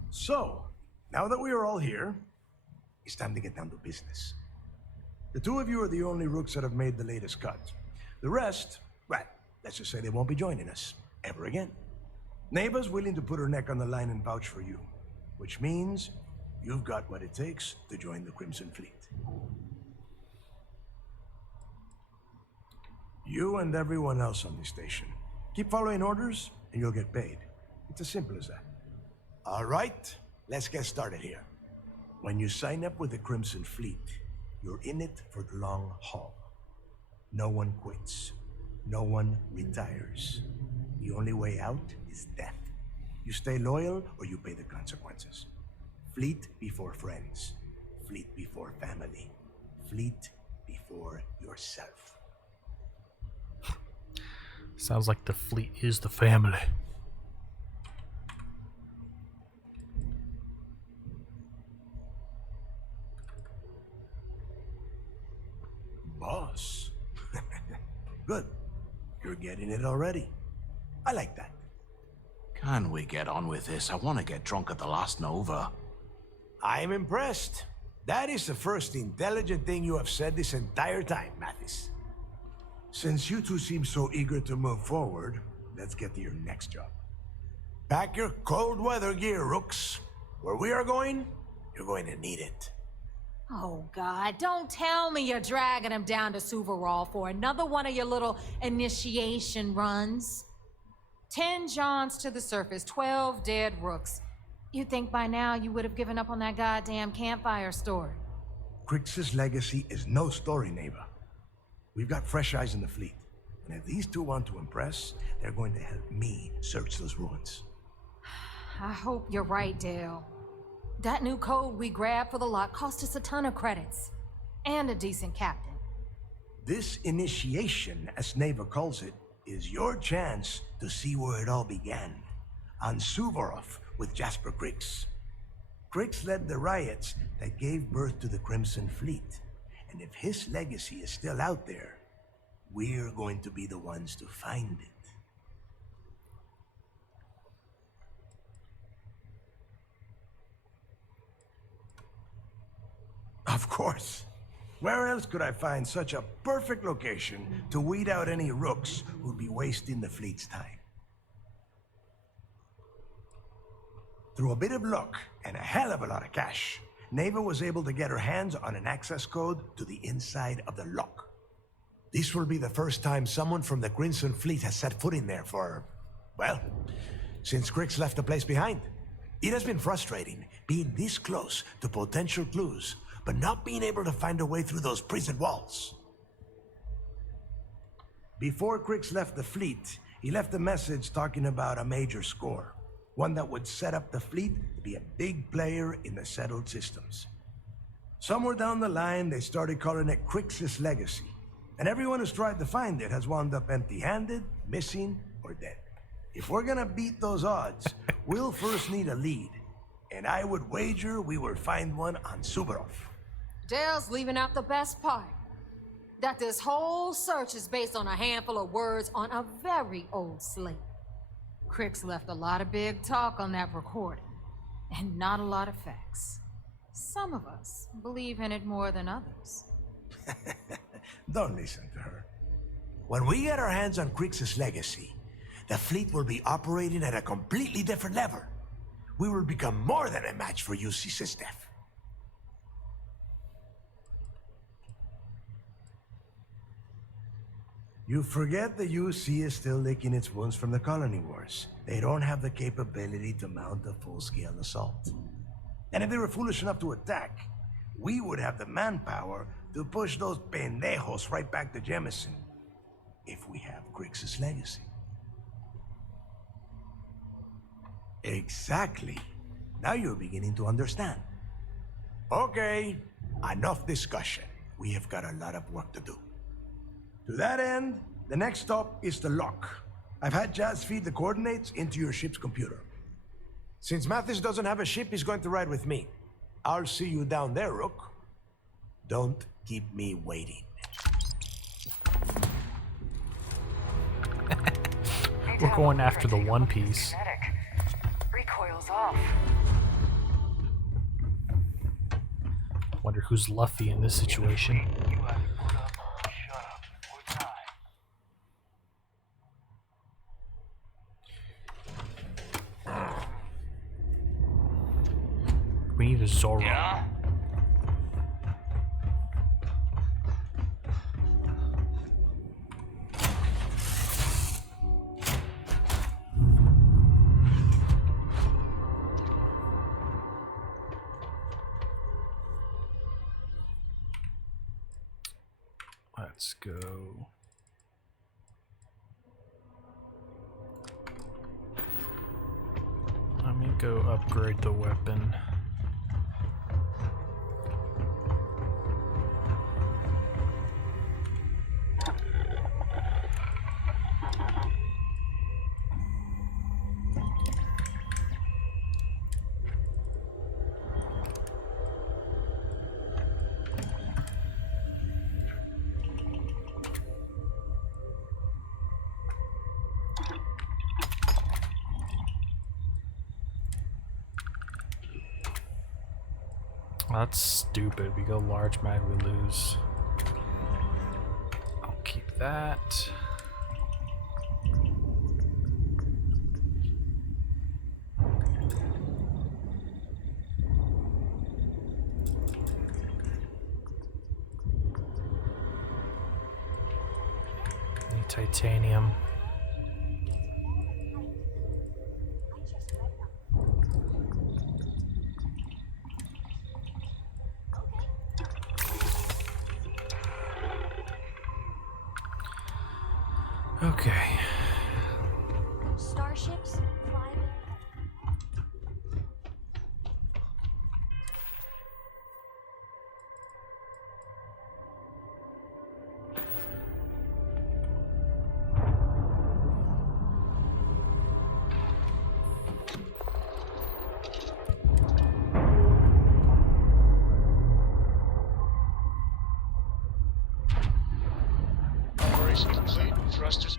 So, now that we are all here, it's time to get down to business. The two of you are the only rooks that have made the latest cut. The rest, well, let's just say they won't be joining us ever again. Neva's willing to put her neck on the line and vouch for you, which means you've got what it takes to join the Crimson Fleet. You and everyone else on the station. Keep following orders, and you'll get paid. It's as simple as that. All right, let's get started here. When you sign up with the Crimson Fleet, you're in it for the long haul. No one quits. No one retires. The only way out is death. You stay loyal, or you pay the consequences. Fleet before friends. Fleet before family. Fleet before yourself. Sounds like the fleet is the family. Boss. Good. You're getting it already. I like that. Can we get on with this? I want to get drunk at the last Nova. I'm impressed. That is the first intelligent thing you have said this entire time, Mathis. Since you two seem so eager to move forward, let's get to your next job. Pack your cold weather gear, Rooks. Where we are going, you're going to need it. Oh, God, don't tell me you're dragging him down to Suvarol for another one of your little initiation runs. 10 Johns to the surface, 12 dead Rooks. You'd think by now you would have given up on that goddamn campfire story. Crix's legacy is no story, Neva. We've got fresh eyes in the fleet. And if these two want to impress, they're going to help me search those ruins. I hope you're right, Dale. That new code we grabbed for the lock cost us a ton of credits. And a decent captain. This initiation, as Neva calls it, is your chance to see where it all began. On Suvorov with Jasper Crix. Crix led the riots that gave birth to the Crimson Fleet. And if his legacy is still out there, we're going to be the ones to find it. Of course. Where else could I find such a perfect location to weed out any rooks who'd be wasting the fleet's time? Through a bit of luck and a hell of a lot of cash, Neva was able to get her hands on an access code to the inside of the lock. This will be the first time someone from the Crimson Fleet has set foot in there for, well, since Crix left the place behind. It has been frustrating being this close to potential clues, but not being able to find a way through those prison walls. Before Crix left the fleet, he left a message talking about a major score. One that would set up the fleet to be a big player in the settled systems. Somewhere down the line, they started calling it Crix's legacy. And everyone who's tried to find it has wound up empty-handed, missing, or dead. If we're gonna beat those odds, we'll first need a lead. And I would wager we will find one on Suvorov. Dale's leaving out the best part. That this whole search is based on a handful of words on a very old slate. Crix left a lot of big talk on that recording, and not a lot of facts. Some of us believe in it more than others. Don't listen to her. When we get our hands on Crix's legacy, the fleet will be operating at a completely different level. We will become more than a match for UC Sistef. You forget the UC is still licking its wounds from the colony wars. They don't have the capability to mount a full-scale assault. And if they were foolish enough to attack, we would have the manpower to push those pendejos right back to Jemison. If we have Crix's legacy. Exactly. Now you're beginning to understand. Okay, enough discussion. We have got a lot of work to do. To that end, the next stop is the lock. I've had Jazz feed the coordinates into your ship's computer. Since Mathis doesn't have a ship, he's going to ride with me. I'll see you down there, Rook. Don't keep me waiting. We're going after the One Piece. Recoil's off. Wonder who's Luffy in this situation. We need a Zoro. Yeah? Let's go. Let me go upgrade the weapon. That's stupid. We go large mag, we lose. I'll keep that. Need titanium. Okay. Starships fly Operation complete. Thrusters.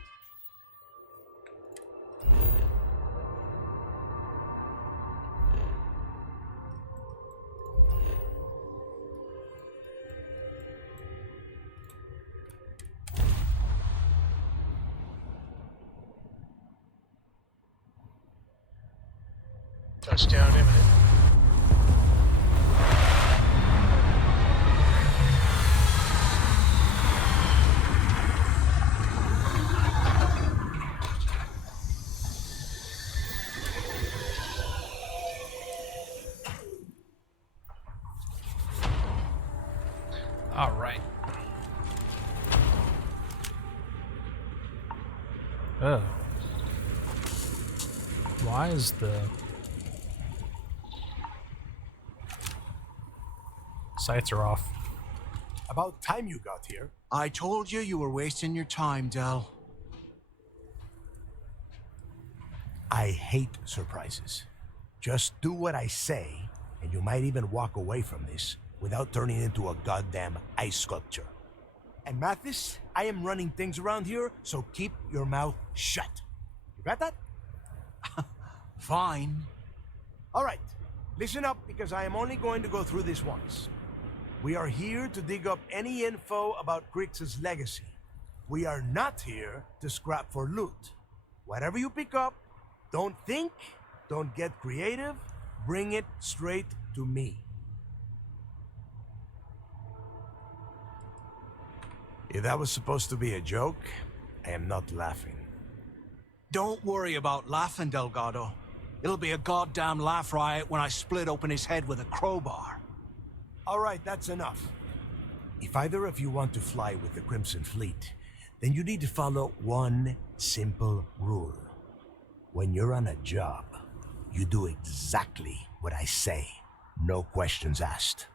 Touchdown imminent. All right. Oh. Why is the sights are off? About time you got here. I told you you were wasting your time, Del. I hate surprises. Just do what I say, and you might even walk away from this without turning into a goddamn ice sculpture. And Mathis, I am running things around here, so keep your mouth shut. You got that? Fine. All right, listen up because I am only going to go through this once. We are here to dig up any info about Grix's legacy. We are not here to scrap for loot. Whatever you pick up, don't think, don't get creative, bring it straight to me. If that was supposed to be a joke, I am not laughing. Don't worry about laughing, Delgado. It'll be a goddamn laugh riot when I split open his head with a crowbar. All right, that's enough. If either of you want to fly with the Crimson Fleet, then you need to follow one simple rule. When you're on a job, you do exactly what I say. No questions asked.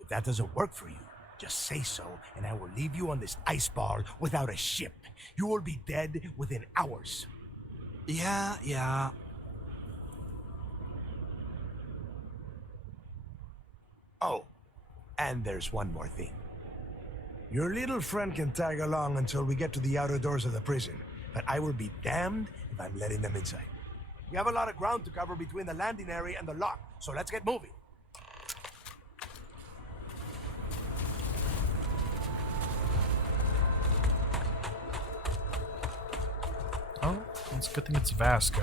If that doesn't work for you, just say so, and I will leave you on this ice bar without a ship. You will be dead within hours. Yeah. Oh, and there's one more thing. Your little friend can tag along until we get to the outer doors of the prison. but I will be damned if I'm letting them inside. We have a lot of ground to cover between the landing area and the lock, so let's get moving. Oh, it's a good thing it's Vasco.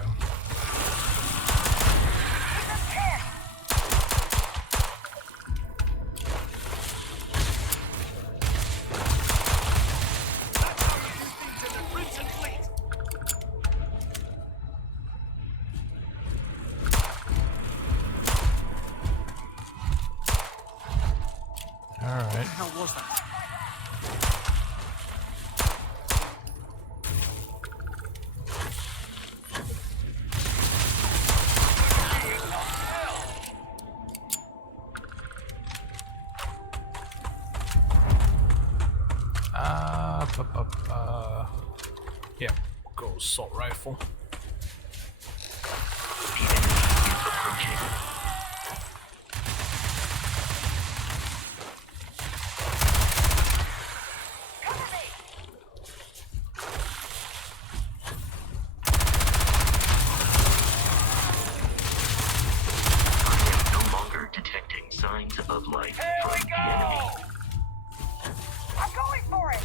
All right. What the hell was that? Yeah, go assault rifle. No longer detecting signs of life from the enemy. I'm going for it!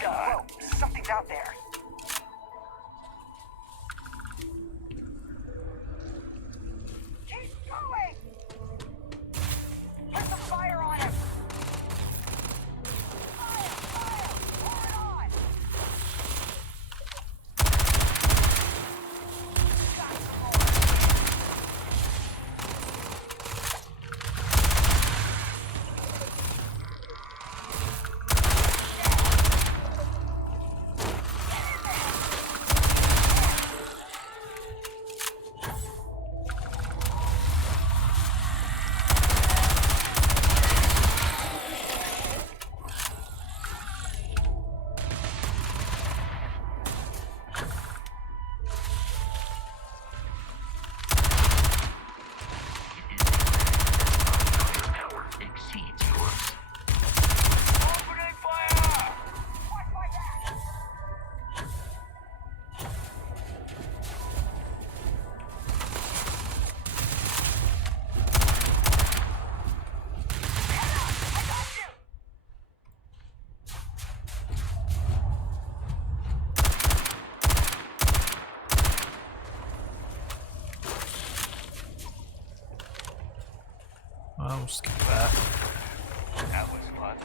Whoa, something's out there. Keep going! Put some fire on him! Fire! Fire! Pour it on! Got some more! Power exceeds yours. Opening fire! Watch my back! I'll skip that. That was fun.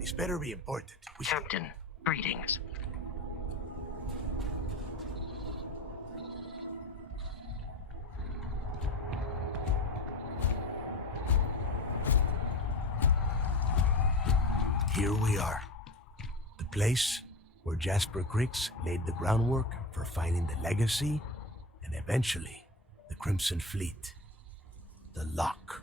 This better be important. Captain, greetings. Here we are. The place where Jasper Griggs laid the groundwork for finding the legacy and eventually the Crimson Fleet. The lock.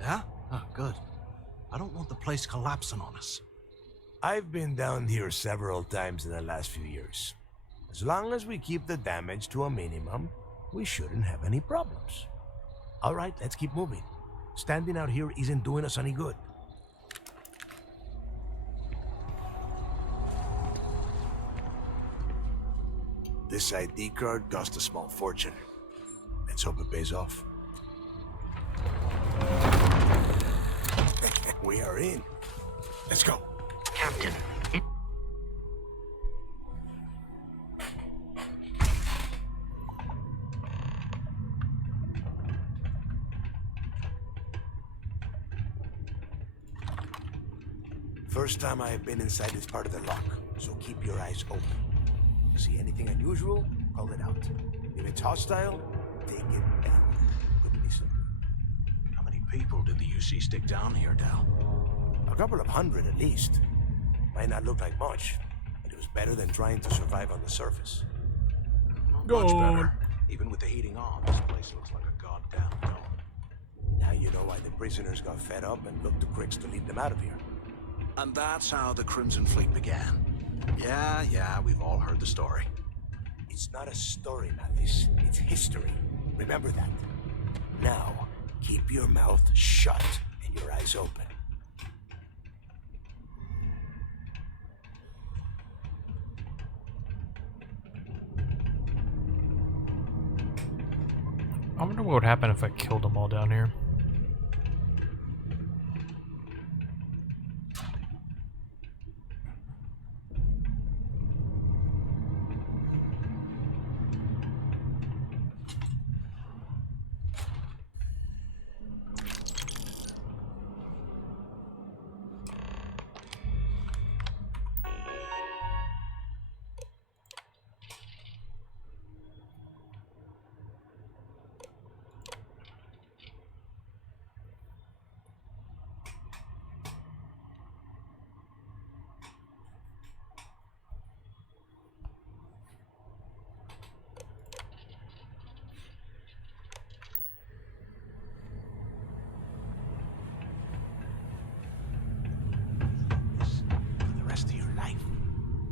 Yeah? Oh, good. I don't want the place collapsing on us. I've been down here several times in the last few years. As long as we keep the damage to a minimum, we shouldn't have any problems. All right, let's keep moving. Standing out here isn't doing us any good. This ID card cost a small fortune. Let's hope it pays off. We are in. Let's go. Captain, First time I have been inside this part of the lock, so keep your eyes open. See anything unusual, call it out. If it's hostile, take it down. Couldn't be simple. How many people did the UC stick down here, Dal? A couple of hundred at least. Might not look like much, but it was better than trying to survive on the surface. Not much better. Even with the heating on, this place looks like a goddamn dome. Now you know why the prisoners got fed up and looked to Crix to lead them out of here. And that's how the Crimson Fleet began. Yeah, we've all heard the story. It's not a story, Mathis. It's history. Remember that. Now, keep your mouth shut and your eyes open. I wonder what would happen if I killed them all down here.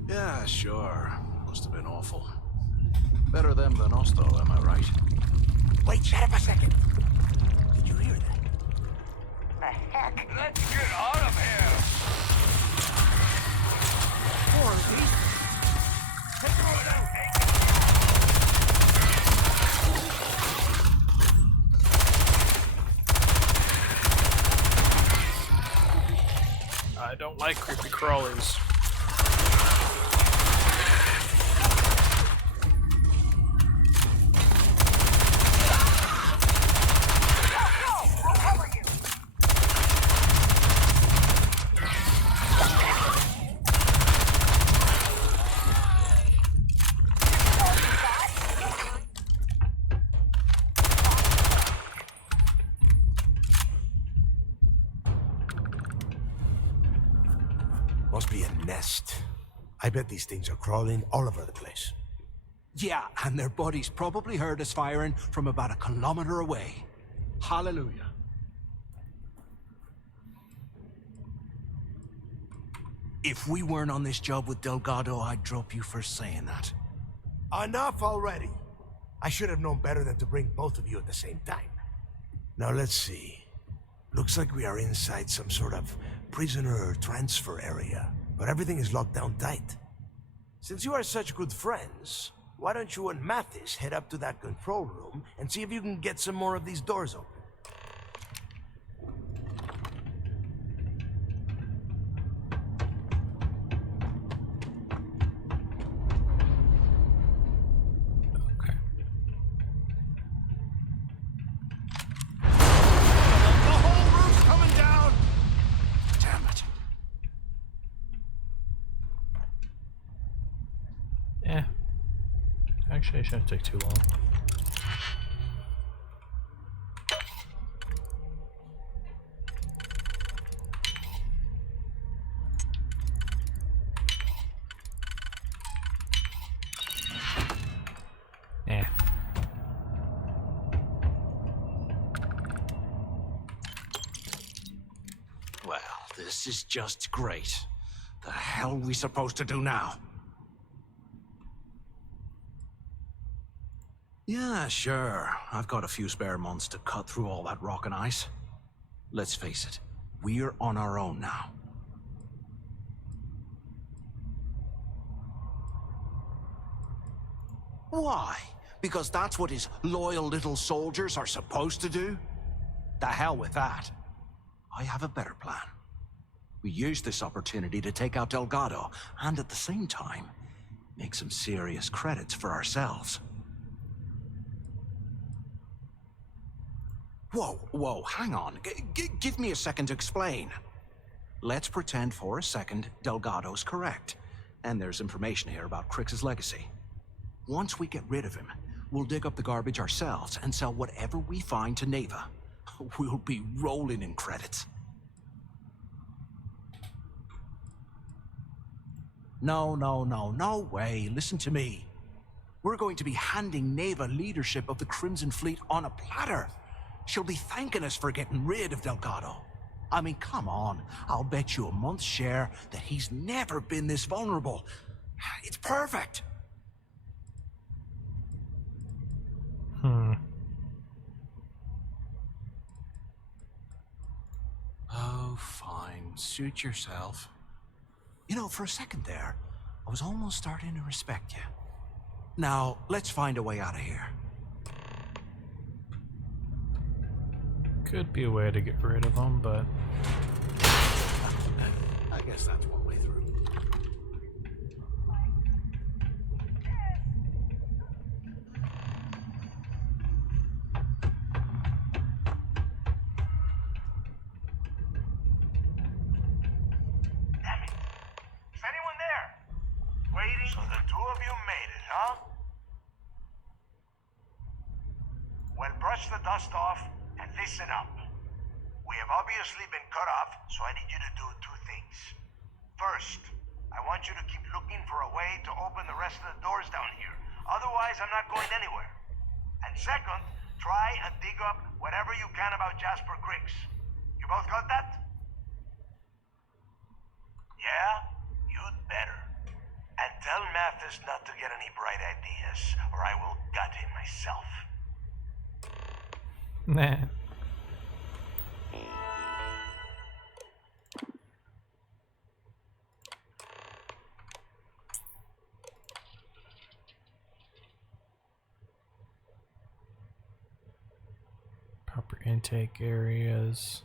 Yeah, sure. Must have been awful. Better them than us, though, am I right? Wait, shut up a second. Did you hear that? The heck? Let's get out of here! I don't like creepy crawlies. Must be a nest. I bet these things are crawling all over the place. Yeah, and their buddies probably heard us firing from about 1 kilometer away. Hallelujah. If we weren't on this job with Delgado, I'd drop you for saying that. Enough already. I should have known better than to bring both of you at the same time. Now let's see. Looks like we are inside some sort of prisoner transfer area, but everything is locked down tight. Since you are such good friends, why don't you and Mathis head up to that control room and see if you can get some more of these doors open? Actually, it shouldn't take too long. Yeah. Well, this is just great. The hell are we supposed to do now? Yeah, sure. I've got a few spare months to cut through all that rock and ice. Let's face it, we're on our own now. Why? Because that's what his loyal little soldiers are supposed to do? The hell with that. I have a better plan. We use this opportunity to take out Delgado, and at the same time, make some serious credits for ourselves. Whoa, hang on. Give me a second to explain. Let's pretend for a second Delgado's correct, and there's information here about Crix's legacy. Once we get rid of him, we'll dig up the garbage ourselves and sell whatever we find to Neva. We'll be rolling in credits. No way. Listen to me. We're going to be handing Neva leadership of the Crimson Fleet on a platter. She'll be thanking us for getting rid of Delgado. I mean, come on. I'll bet you a month's share that he's never been this vulnerable. It's perfect. Oh, fine. Suit yourself. You know, for a second there, I was almost starting to respect you. Now, let's find a way out of here. Could be a way to get rid of them, but I guess that's one way through. Damn it. Is anyone there? Waiting. So the two of you made it, huh? Well, brush the dust off and listen up. We have obviously been cut off, so I need you to do two things. First, I want you to keep looking for a way to open the rest of the doors down here. Otherwise, I'm not going anywhere. And second, try and dig up whatever you can about Jasper Griggs. You both got that? Yeah? You'd better. And tell Mathis not to get any bright ideas, or I will gut him myself. nah. Proper intake areas.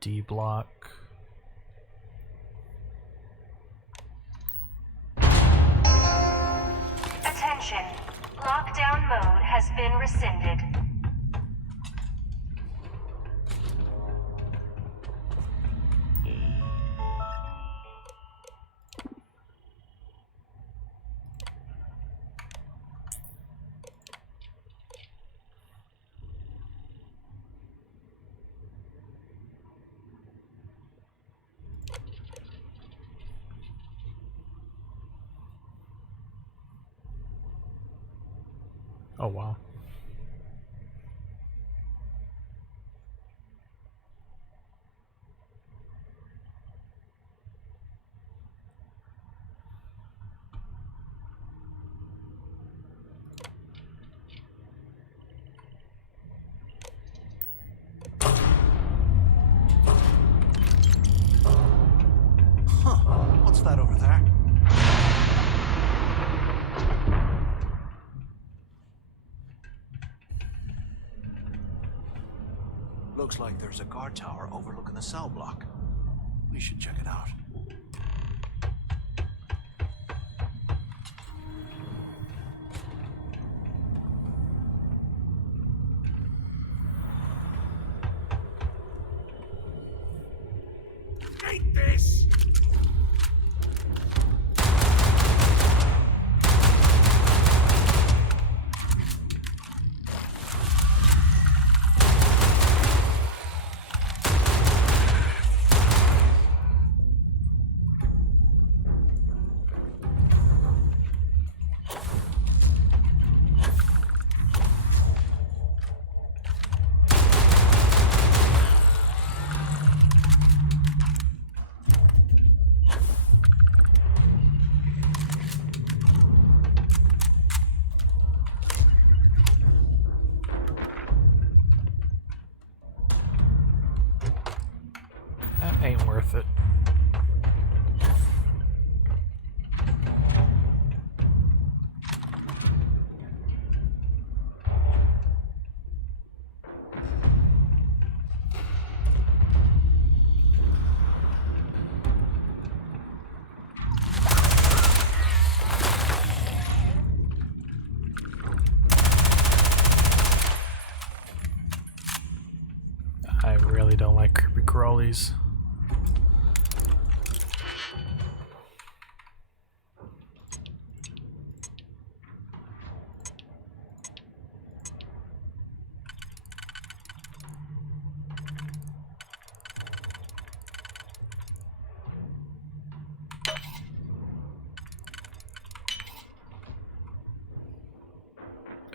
D block. Attention. Lockdown mode has been rescinded. Oh wow. Huh. What's that over there? Looks like there's a guard tower overlooking the cell block. We should check it out. Take this! That ain't worth it. I really don't like creepy crawlies.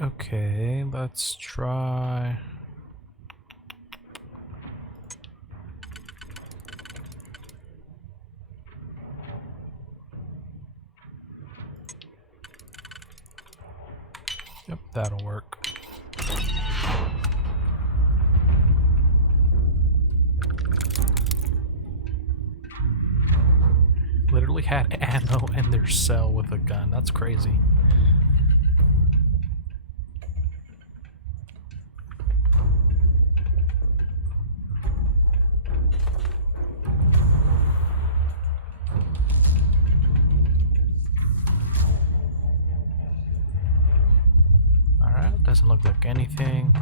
Okay, let's try. Yep, that'll work. Literally had ammo in their cell with a gun. That's crazy. Alright, doesn't look like anything.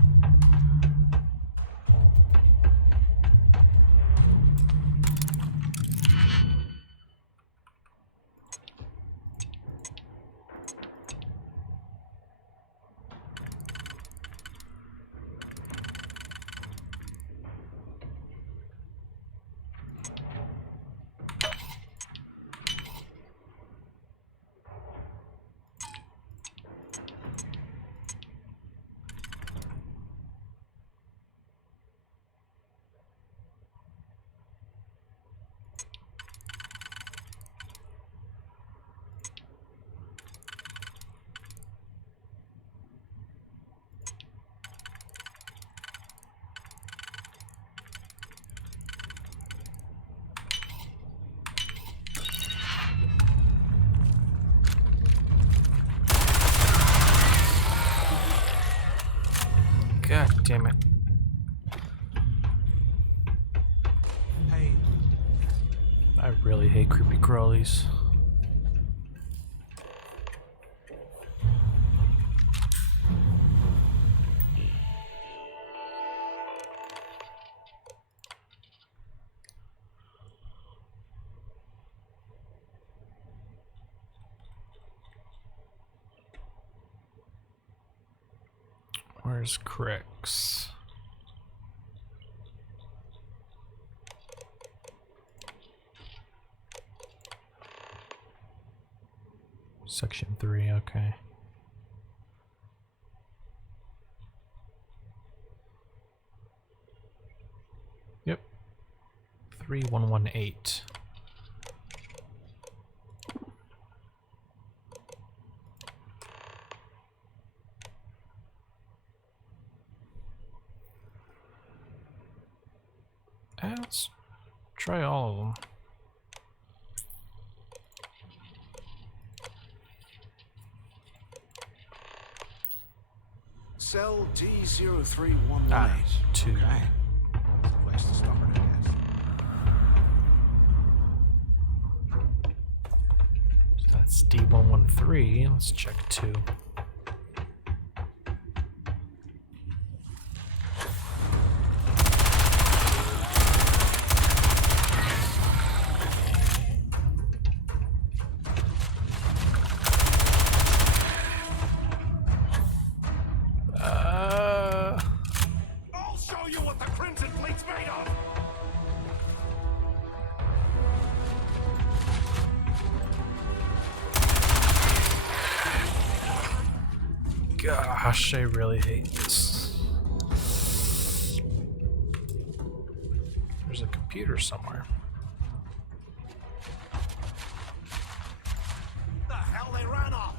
God damn it. Hey. I really hate creepy crawlies. Where's Crix? Section 3, okay. Yep. 3118. Let's try all of them. Cell D03118. 2. Okay. That's a place to start, I guess. So that's D113. Let's check 2. I'll show you what the Crimson Fleet's made of! Gosh, I really hate this. There's a computer somewhere. The hell they ran off!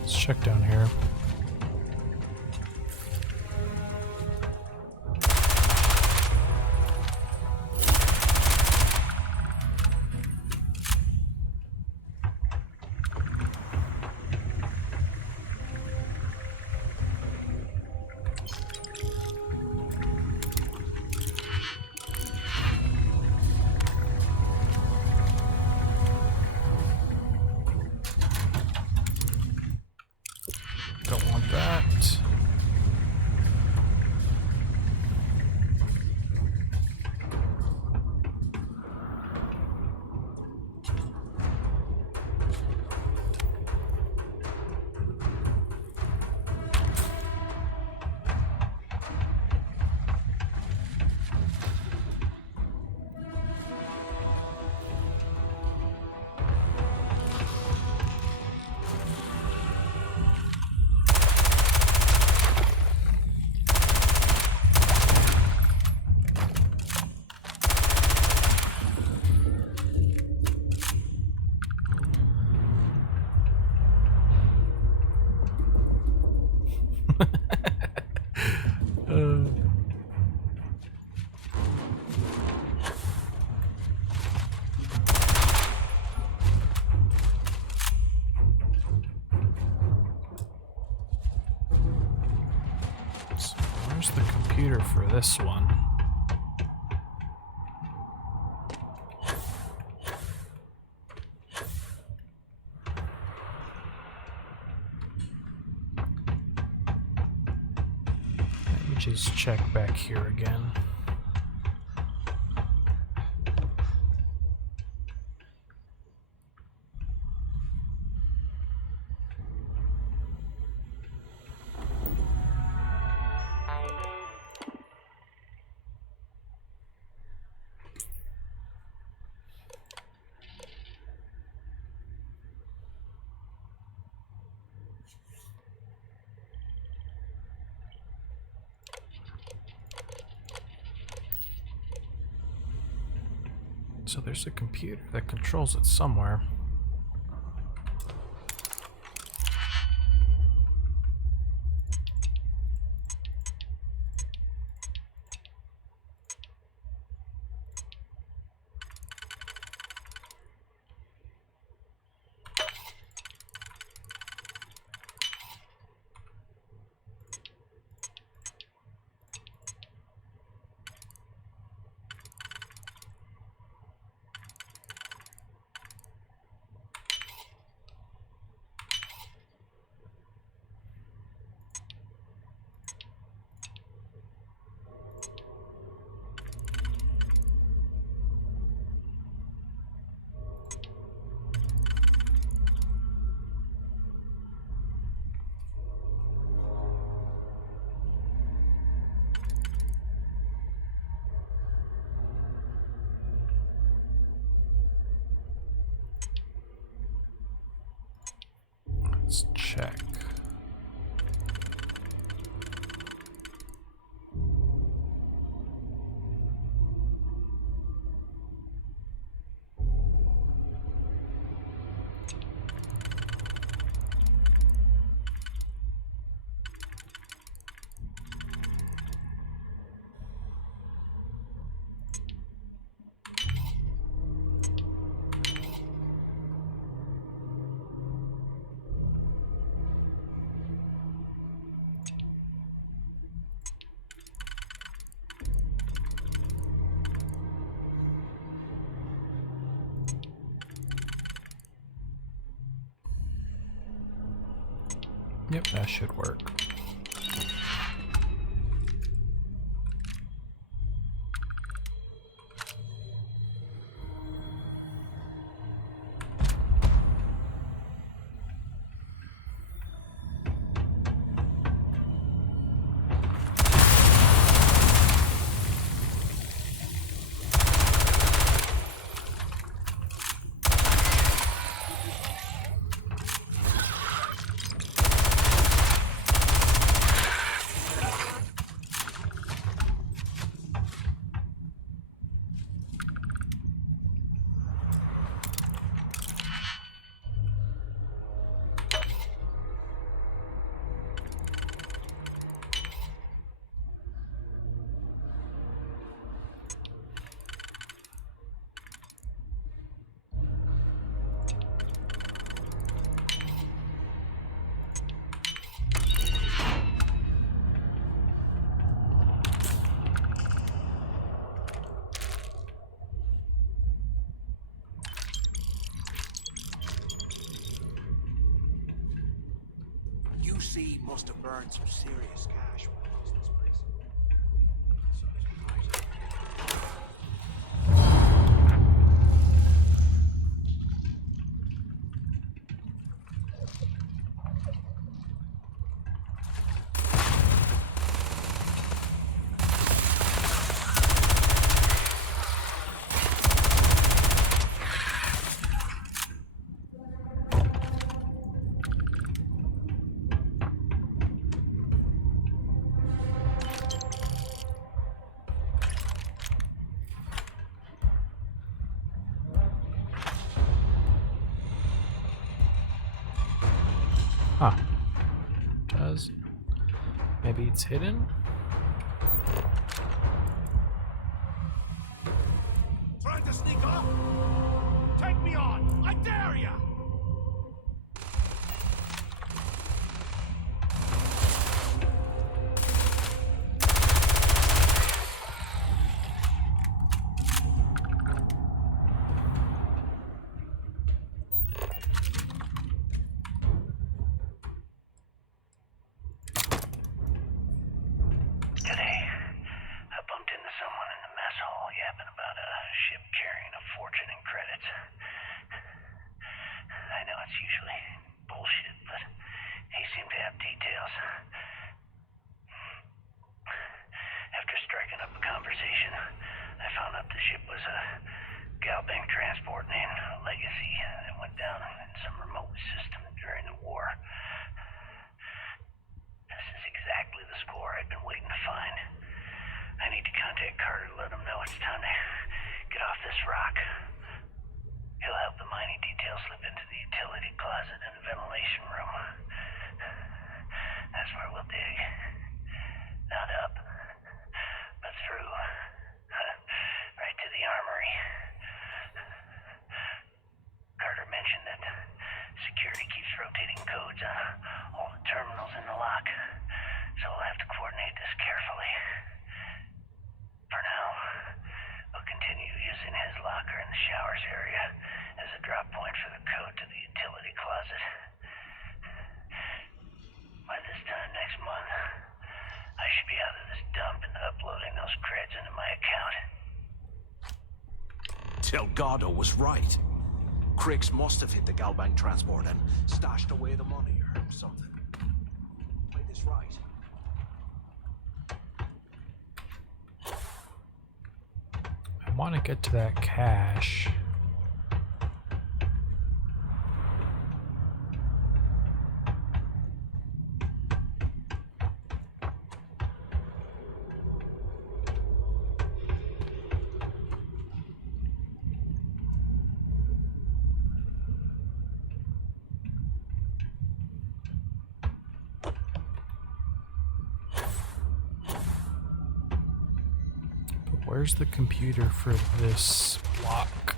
Let's check down here. Don't want that. So where's the computer for this one? Let me just check back here again. So there's a computer that controls it somewhere. Let's check. Yep, that should work. UC must have burned some serious cash when it comes to this place. Huh. Does Maybe it's hidden? Trying to sneak up? Take me on! I dare ya! Delgado was right. Crix must have hit the Galbank transport and stashed away the money or something. Play this right. I want to get to that cache. Where's the computer for this block?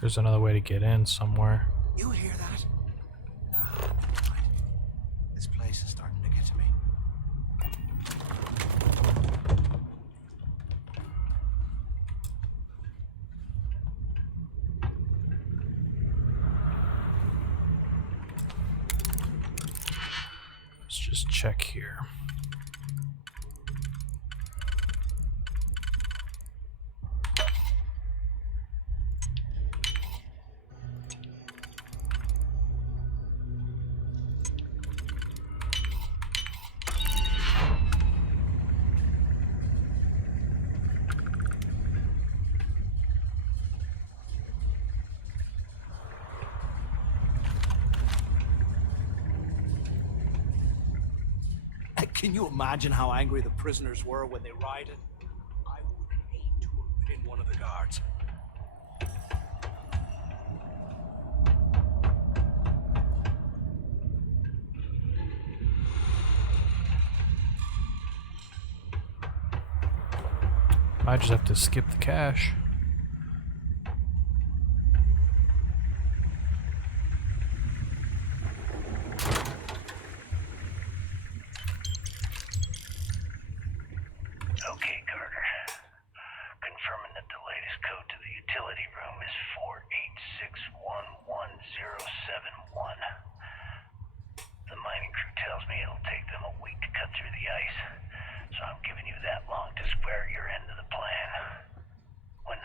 There's another way to get in somewhere. You hear that? Right. This place is starting to get to me. Let's just check here. Can you imagine how angry the prisoners were when they rioted? I would hate to have been one of the guards. I just have to skip the cache. When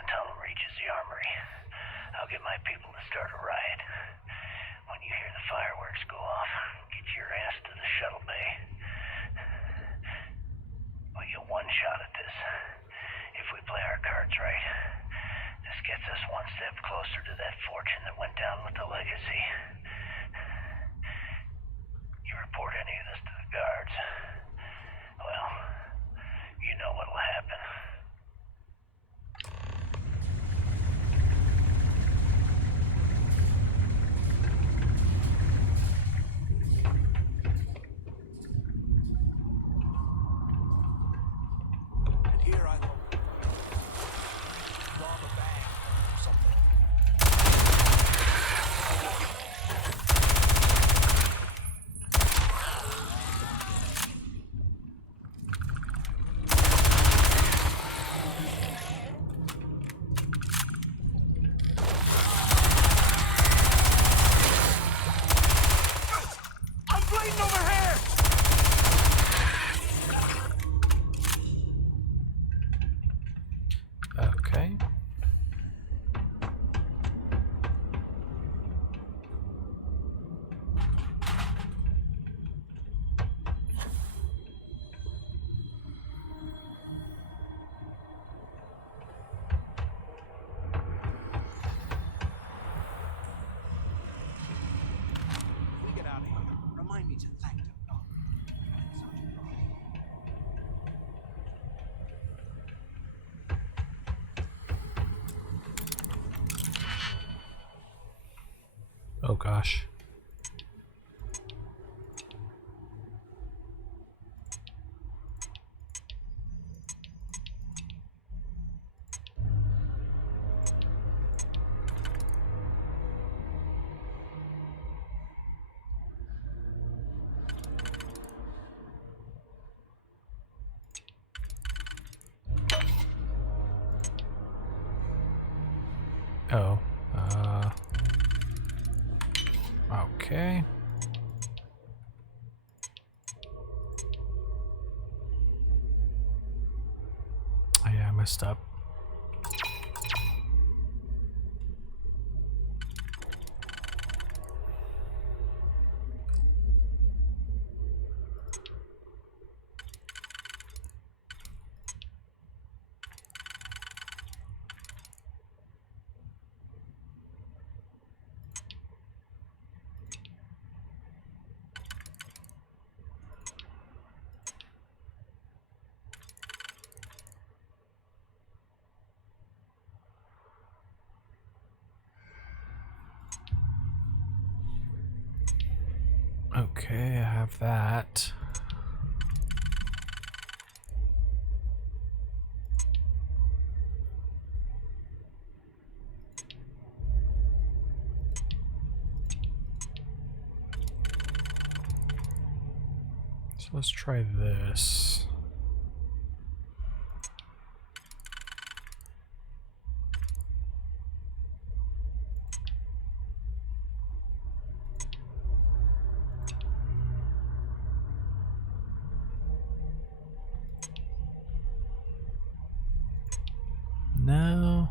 gosh. Oh, okay. Oh yeah, I messed up. Okay, I have that. So let's try this. No.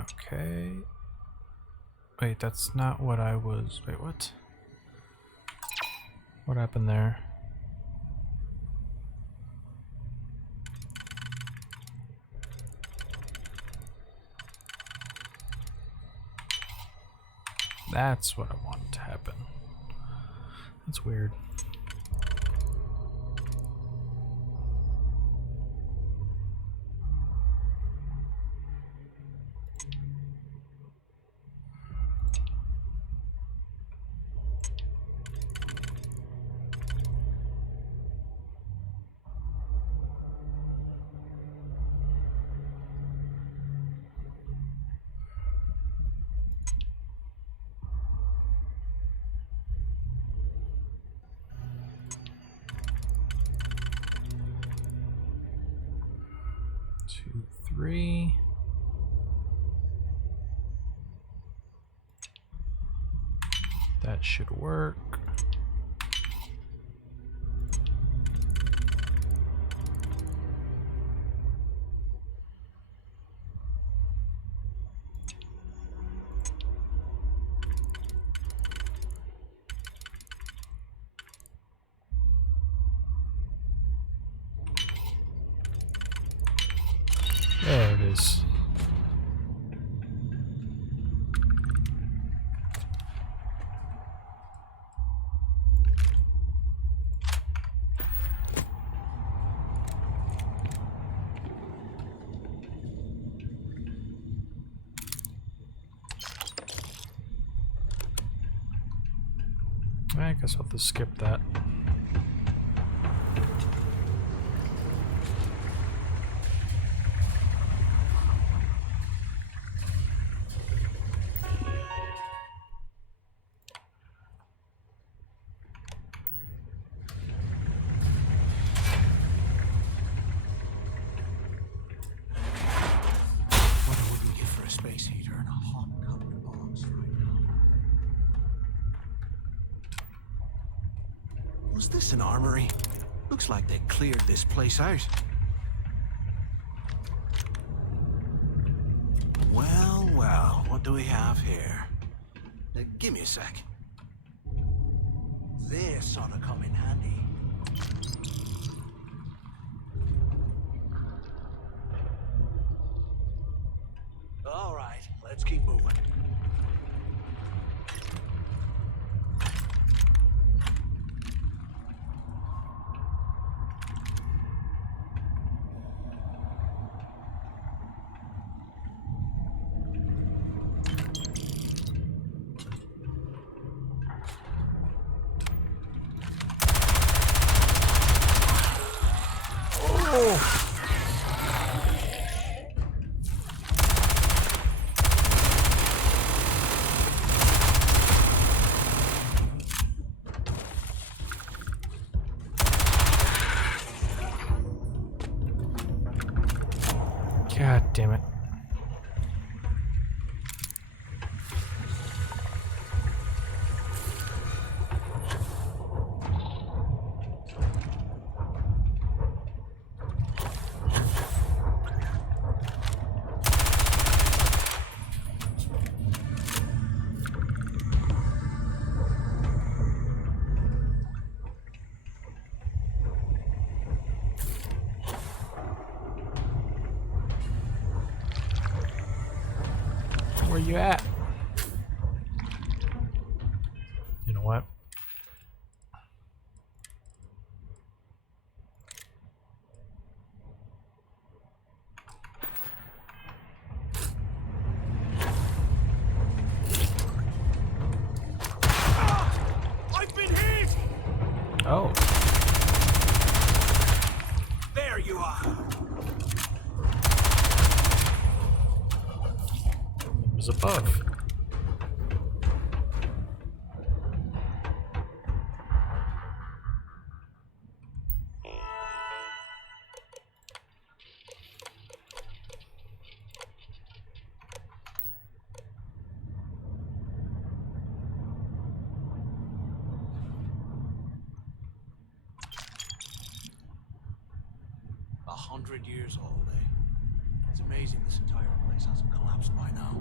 Okay. Wait, that's not what I was... Wait, what? What happened there? That's what I wanted to happen. That's weird. Two, three. That should work. There it is. I guess I'll have to skip that. What would we give for a space heater and a hot covered box right now? Was this an armory? Looks like they cleared this place out. Well, well, what do we have here? Give me a sec. This ought to come in handy. All right, let's keep moving. God damn it. Where you at? You know what? I've been hit! Oh. There you are. It was above. A 100 years old, eh? It's amazing this entire place hasn't collapsed by now.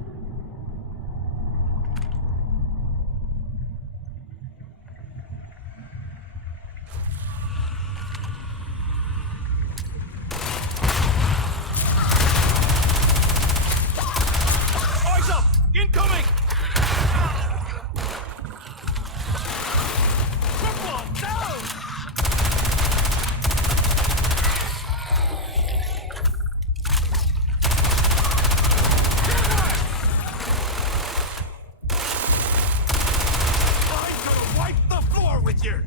Eyes up! Incoming! Come on, down! I'm gonna wipe the floor with you!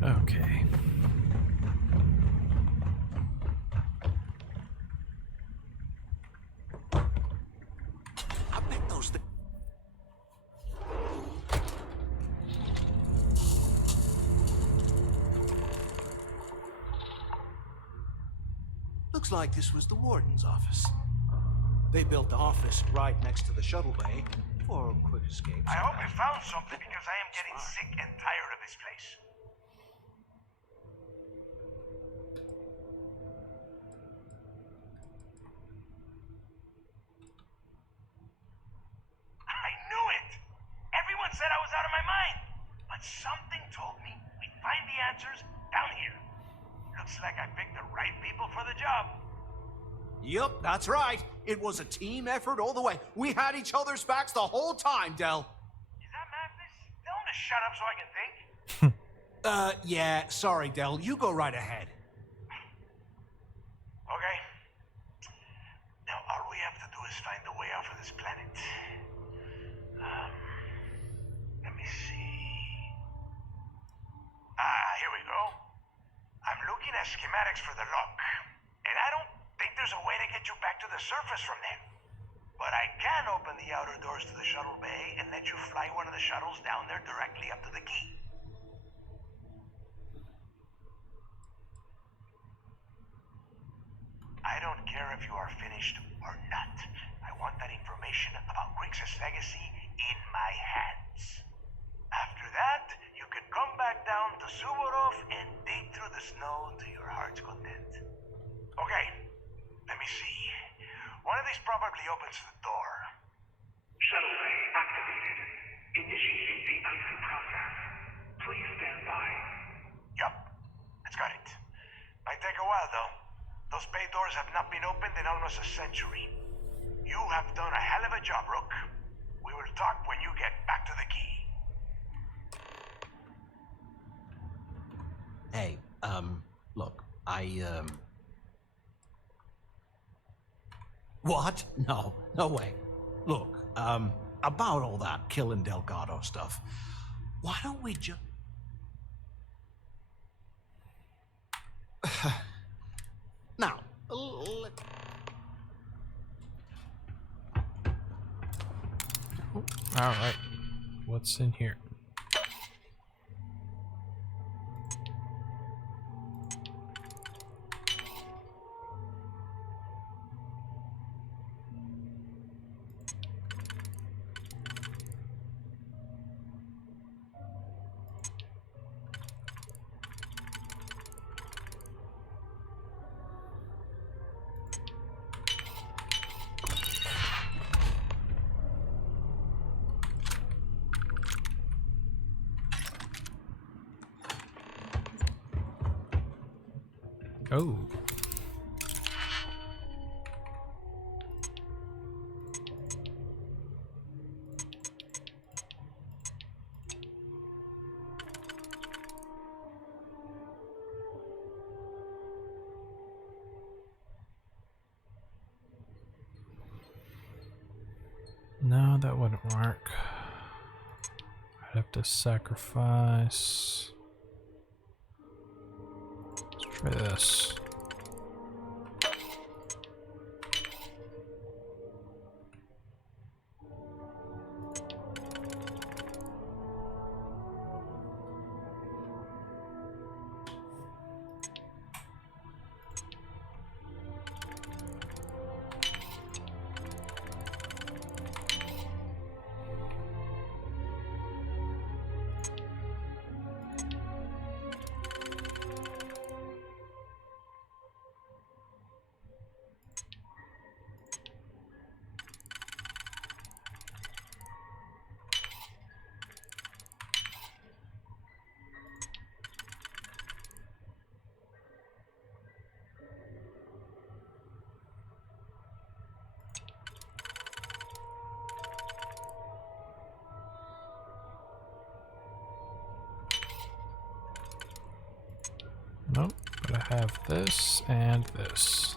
Okay. I bet those things. Looks like this was the warden's office. They built the office right next to the shuttle bay for quick escapes. I hope you found something because I am getting sick and tired of this place. I knew it! Everyone said I was out of my mind, but something told me Yup, that's right. It was a team effort all the way. We had each other's backs the whole time, Del. Is that madness? Tell him to shut up so I can think. Yeah, sorry, Del. You go right ahead. Okay. Now, all we have to do is find a way off of this planet. Let me see. Here we go. I'm looking at schematics for the lock, and I don't think there's a way to get you back to the surface from there. But I can open the outer doors to the shuttle bay and let you fly one of the shuttles down there directly up to the key. I don't care if you are finished or not. I want that information about Griggs' legacy in my hands. After that, you can come back down to Suvorov and dig through the snow to your heart's content. Okay, let me see. One of these probably opens the door. Shuttle bay activated. Initiating the entry process. Please stand by. Yup, it's got it. Might take a while though. Those bay doors have not been opened in almost a century. You have done a hell of a job, Rook. We will talk when you get back to the key. Hey, look, What? No way. Look, about all that killing Delgado stuff, why don't we just... Now, Alright. What's in here? Oh. No, that wouldn't work. I'd have to sacrifice. Let's try this. Nope, but I have this and this.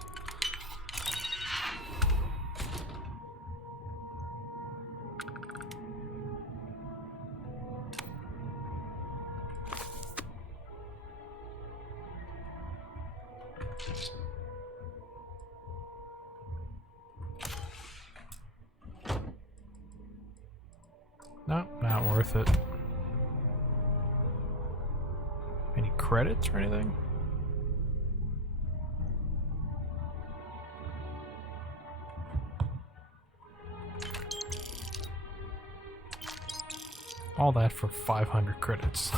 Nope, not worth it. Any credits or anything? All that for 500 credits.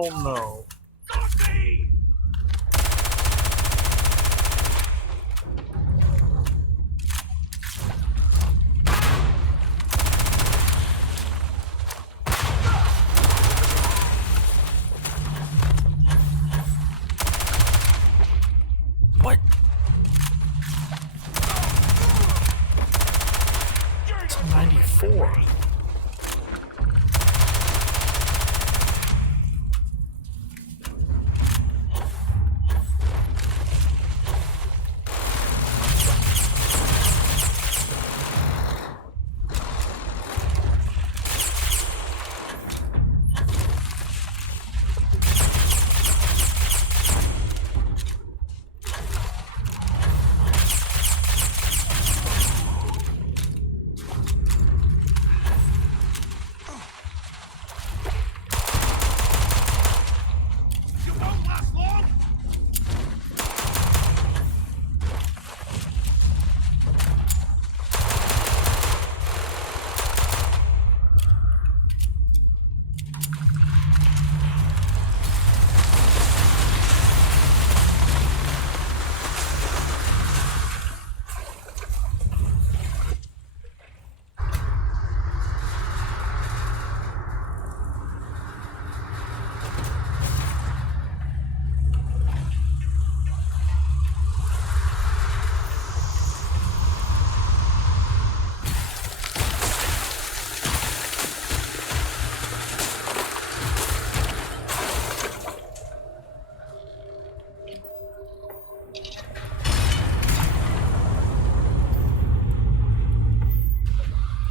Hell no. What? It's a 94.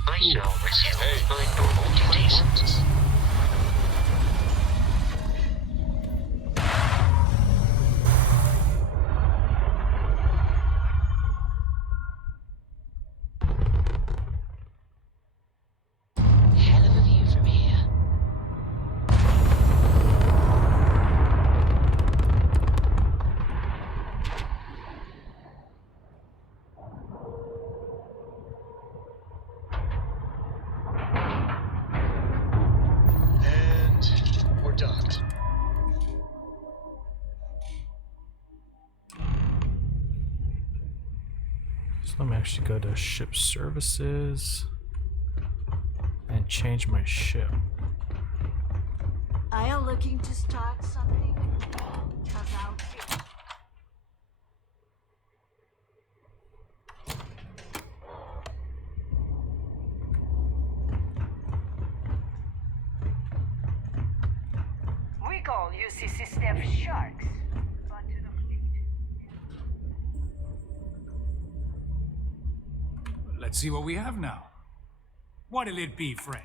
I shall resume my normal duties. Hell of a view from here. And we're docked. So let me actually go to ship services and change my ship. Are you looking to start something? 'Cause I'll fix. We call UCC staff sharks. But to the fleet. Let's see what we have now. What'll it be, friend?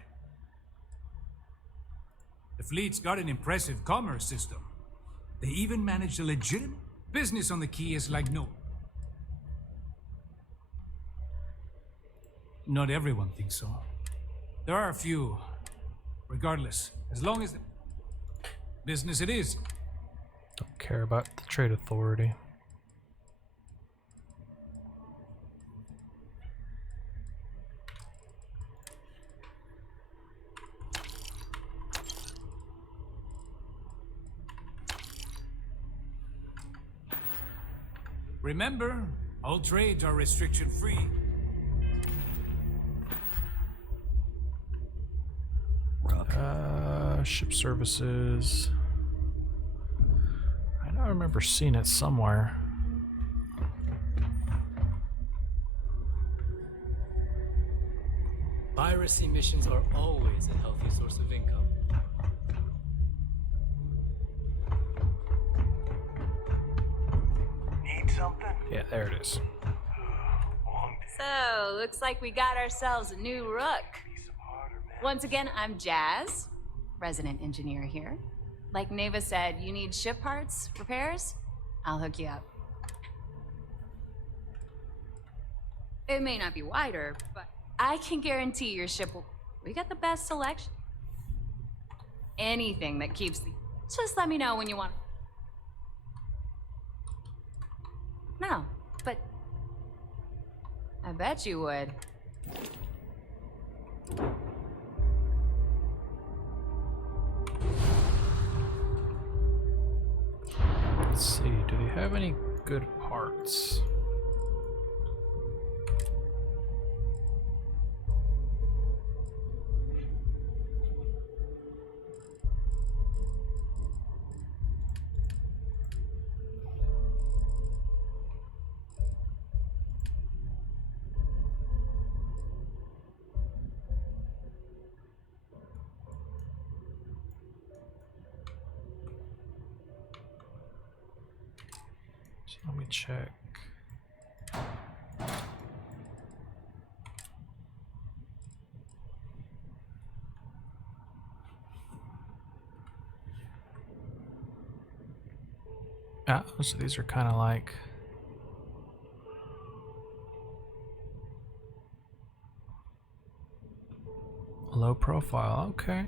The fleet's got an impressive commerce system. They even managed a legitimate business on the Keys like no. Not everyone thinks so. There are a few. Regardless, as long as the business it is. Don't care about the trade authority. Remember, all trades are restriction-free. Ship services. I know I remember seeing it somewhere. Piracy missions are always a healthy source of income. Need something? Yeah, there it is. So, looks like we got ourselves a new rook. Once again, I'm Jazz, resident engineer here. Like Neva said, you need ship parts, repairs? I'll hook you up. It may not be wider, but I can guarantee your ship will... We got the best selection. Anything that keeps the... Just let me know when you want... No, but... I bet you would. good parts. So let me check. Ah, so these are kind of like low profile. Okay.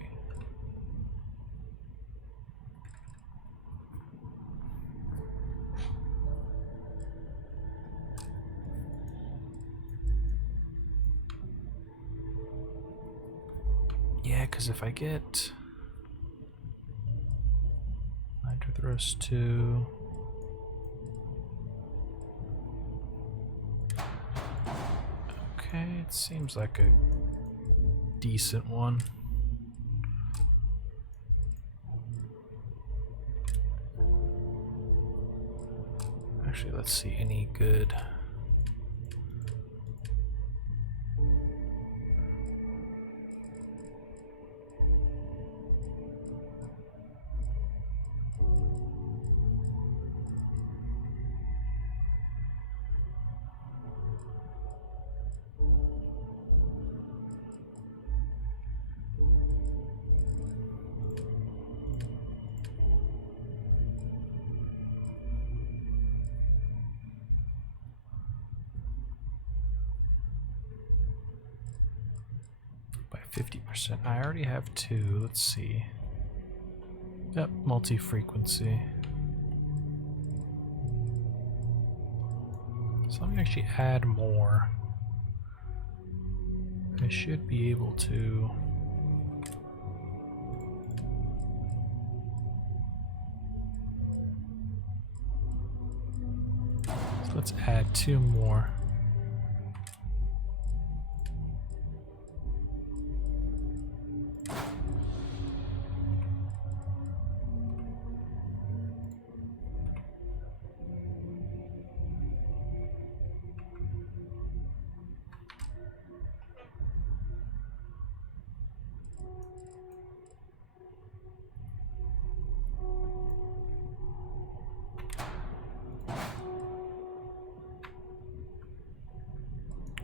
Yeah, because if I get Nitrous 2. Okay, it seems like a decent one. Actually, let's see any good. By 50%. I already have 2. Let's see. Yep, multi-frequency. So let me actually add more. I should be able to. So let's add 2 more.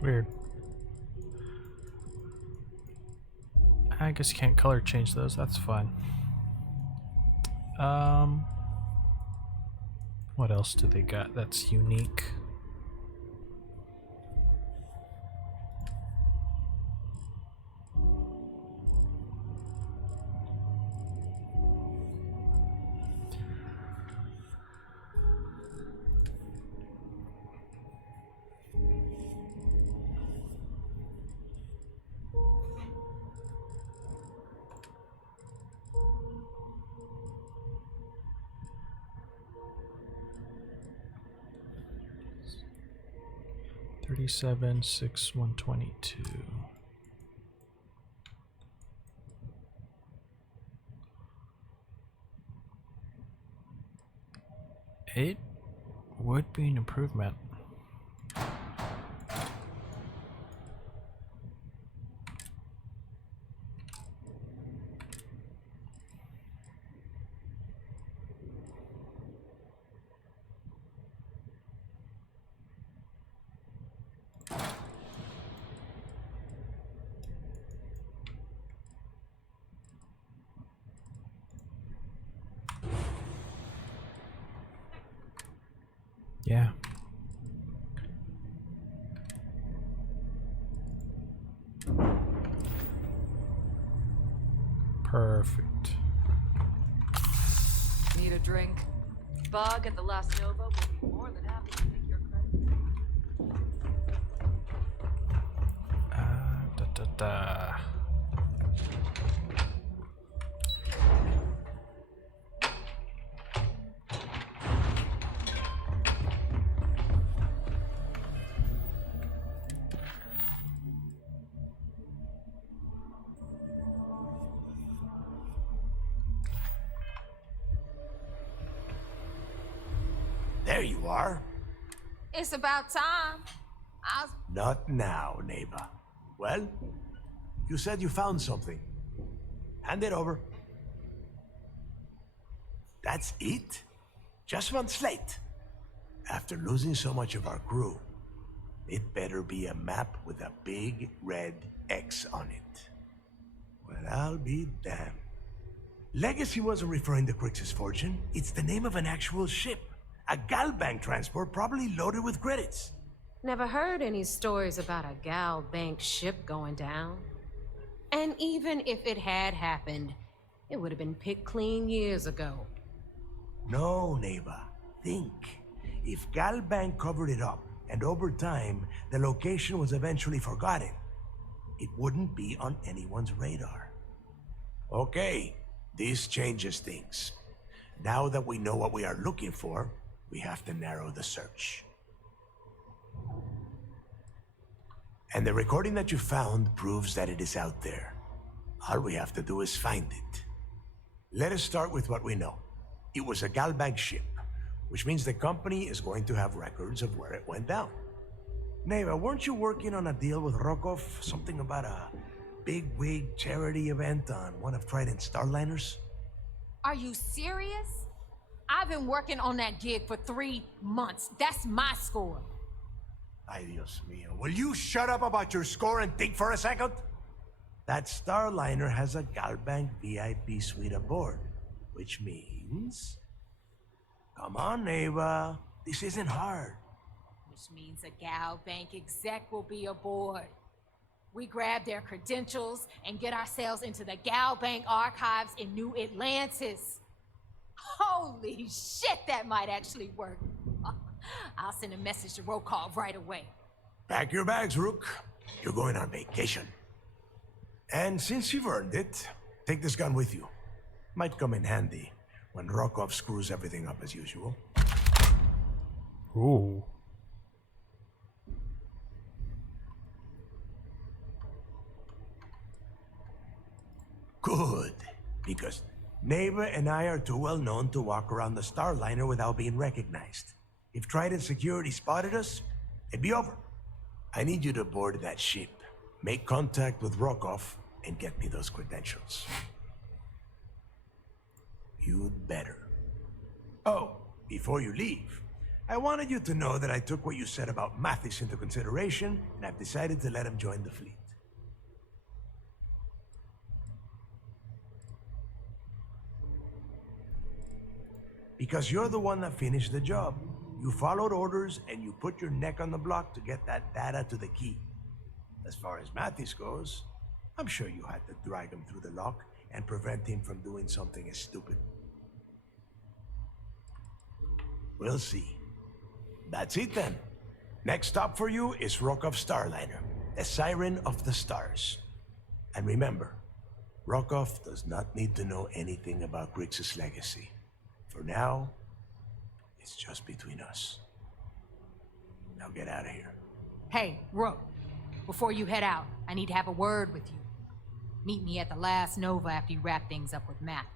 Weird. I guess you can't color change those, that's fine. What else do they got that's unique? $37, $6, $122. It would be an improvement. Yeah. Perfect. Need a drink? Bug at the Last Nova will be more than happy to take your credit. Da. There you are. It's about time. Not now, neighbor. Well, you said you found something. Hand it over. That's it? Just one slate? After losing so much of our crew, it better be a map with a big red X on it. Well, I'll be damned. Legacy wasn't referring to Crix's fortune. It's the name of an actual ship. A Galbank transport probably loaded with credits. Never heard any stories about a Gal Bank ship going down. And even if it had happened, it would have been picked clean years ago. No, neighbor. Think. If Galbank covered it up, and over time, the location was eventually forgotten, it wouldn't be on anyone's radar. Okay, this changes things. Now that we know what we are looking for, we have to narrow the search. And the recording that you found proves that it is out there. All we have to do is find it. Let us start with what we know. It was a Galbank ship, which means the company is going to have records of where it went down. Neva, weren't you working on a deal with Rokov? Something about a big-wig charity event on one of Trident's Starliners? Are you serious? I've been working on that gig for 3 months. That's my score. Ay, Dios mío. Will you shut up about your score and think for a second? That Starliner has a Galbank VIP suite aboard, which means... Come on, Neva. This isn't hard. Which means a Gal Bank exec will be aboard. We grab their credentials and get ourselves into the Gal Bank archives in New Atlantis. Holy shit, that might actually work. I'll send a message to Rokov right away. Pack your bags, Rook. You're going on vacation. And since you've earned it, take this gun with you. Might come in handy when Rokov screws everything up as usual. Ooh. Good, because Neva and I are too well known to walk around the Starliner without being recognized. If Trident Security spotted us, it'd be over. I need you to board that ship, make contact with Rokov, and get me those credentials. You'd better. Oh, before you leave, I wanted you to know that I took what you said about Mathis into consideration, and I've decided to let him join the fleet. Because you're the one that finished the job. You followed orders, and you put your neck on the block to get that data to the key. As far as Mathis goes, I'm sure you had to drag him through the lock and prevent him from doing something as stupid. We'll see. That's it then. Next stop for you is Rokov Starliner, a siren of the stars. And remember, Rokov does not need to know anything about Grix's legacy. For now, it's just between us. Now get out of here. Hey, Rook, before you head out, I need to have a word with you. Meet me at the last Nova after you wrap things up with Mathis.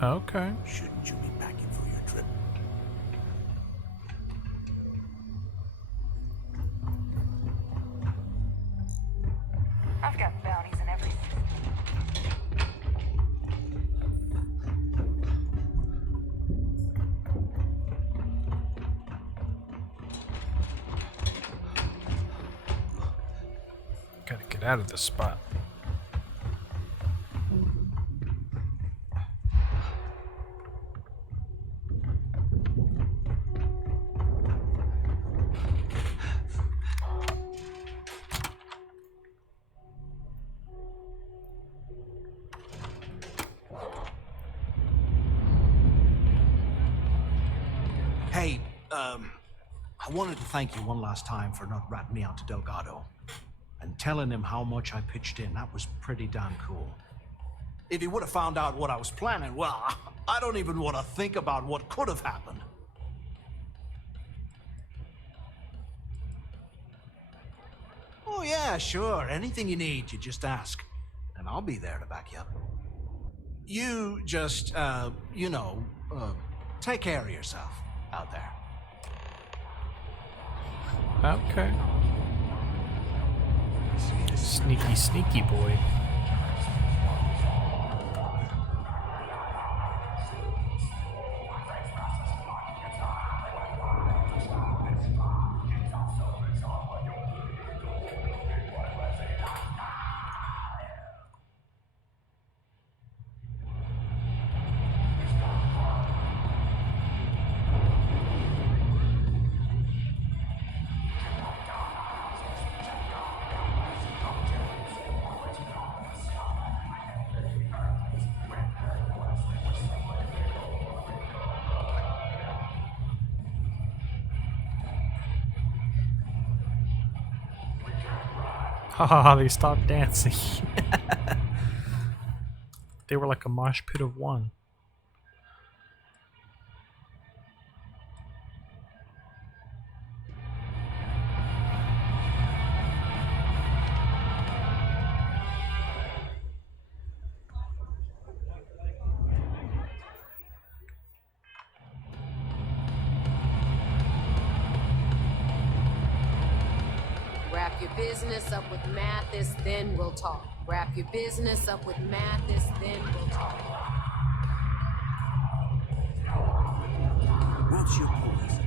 Okay. Shouldn't you be packing for your trip? I've got bounties in every system. Gotta get out of this spot. Hey, I wanted to thank you one last time for not ratting me out to Delgado and telling him how much I pitched in. That was pretty damn cool. If he would have found out what I was planning, well, I don't even want to think about what could have happened. Oh yeah, sure. Anything you need, you just ask. And I'll be there to back you up. You just, take care of yourself out there. Okay. Sneaky, sneaky boy. Haha, they stopped dancing. They were like a mosh pit of one. Wrap your business up with Mathis, then we'll talk. Wrap your business up with Mathis, then we'll talk. What's your poison?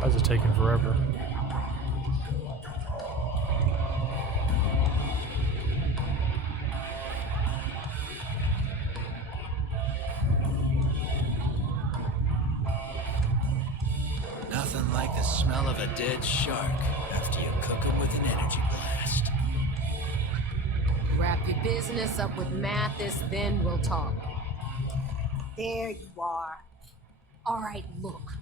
Why is it taking forever? Nothing like the smell of a dead shark after you cook him with an energy blast. Wrap your business up with Mathis, then we'll talk. There you are. All right, look.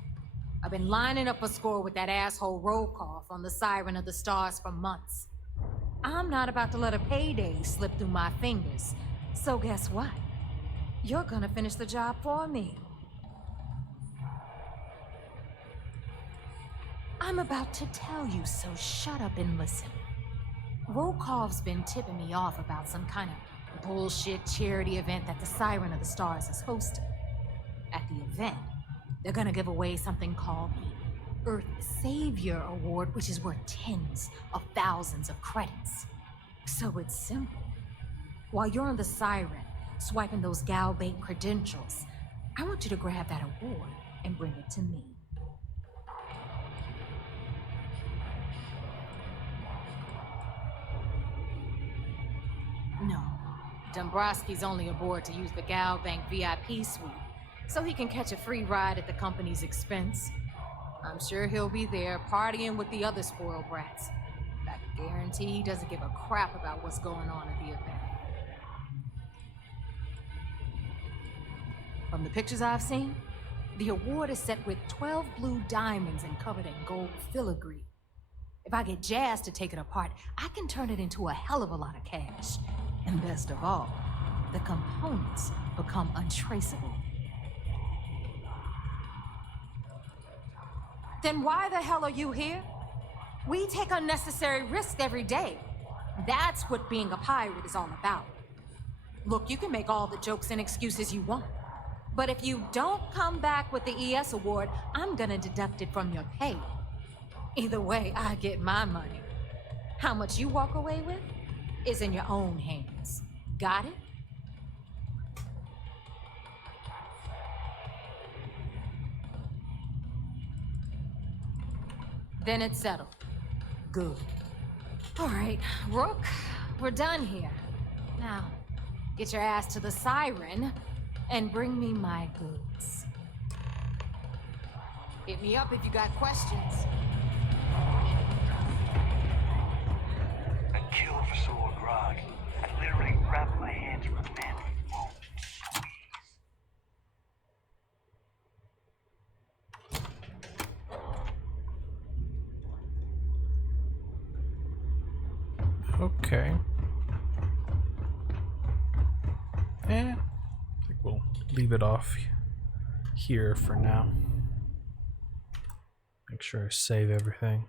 I've been lining up a score with that asshole Rokoff on the Siren of the Stars for months. I'm not about to let a payday slip through my fingers. So guess what? You're gonna finish the job for me. I'm about to tell you, so shut up and listen. Rokoff's been tipping me off about some kind of bullshit charity event that the Siren of the Stars is hosting. At the event, they're gonna give away something called the Earth Savior Award, which is worth tens of thousands of credits. So it's simple. While you're on the Siren, swiping those Galbank credentials, I want you to grab that award and bring it to me. No, Dombrowski's only aboard to use the Galbank VIP suite, so he can catch a free ride at the company's expense. I'm sure he'll be there partying with the other spoiled brats. I guarantee he doesn't give a crap about what's going on at the event. From the pictures I've seen, the award is set with 12 blue diamonds and covered in gold filigree. If I get Jazz to take it apart, I can turn it into a hell of a lot of cash. And best of all, the components become untraceable. Then why the hell are you here? We take unnecessary risks every day. That's what being a pirate is all about. Look, you can make all the jokes and excuses you want. But if you don't come back with the ES award, I'm gonna deduct it from your pay. Either way, I get my money. How much you walk away with is in your own hands. Got it? Then it's settled. Good. All right, Rook, we're done here. Now, get your ass to the Siren and bring me my goods. Hit me up if you got questions. A kill for some more grog. I literally wrapped my hands around man. Okay. I think we'll leave it off here for now. Make sure I save everything.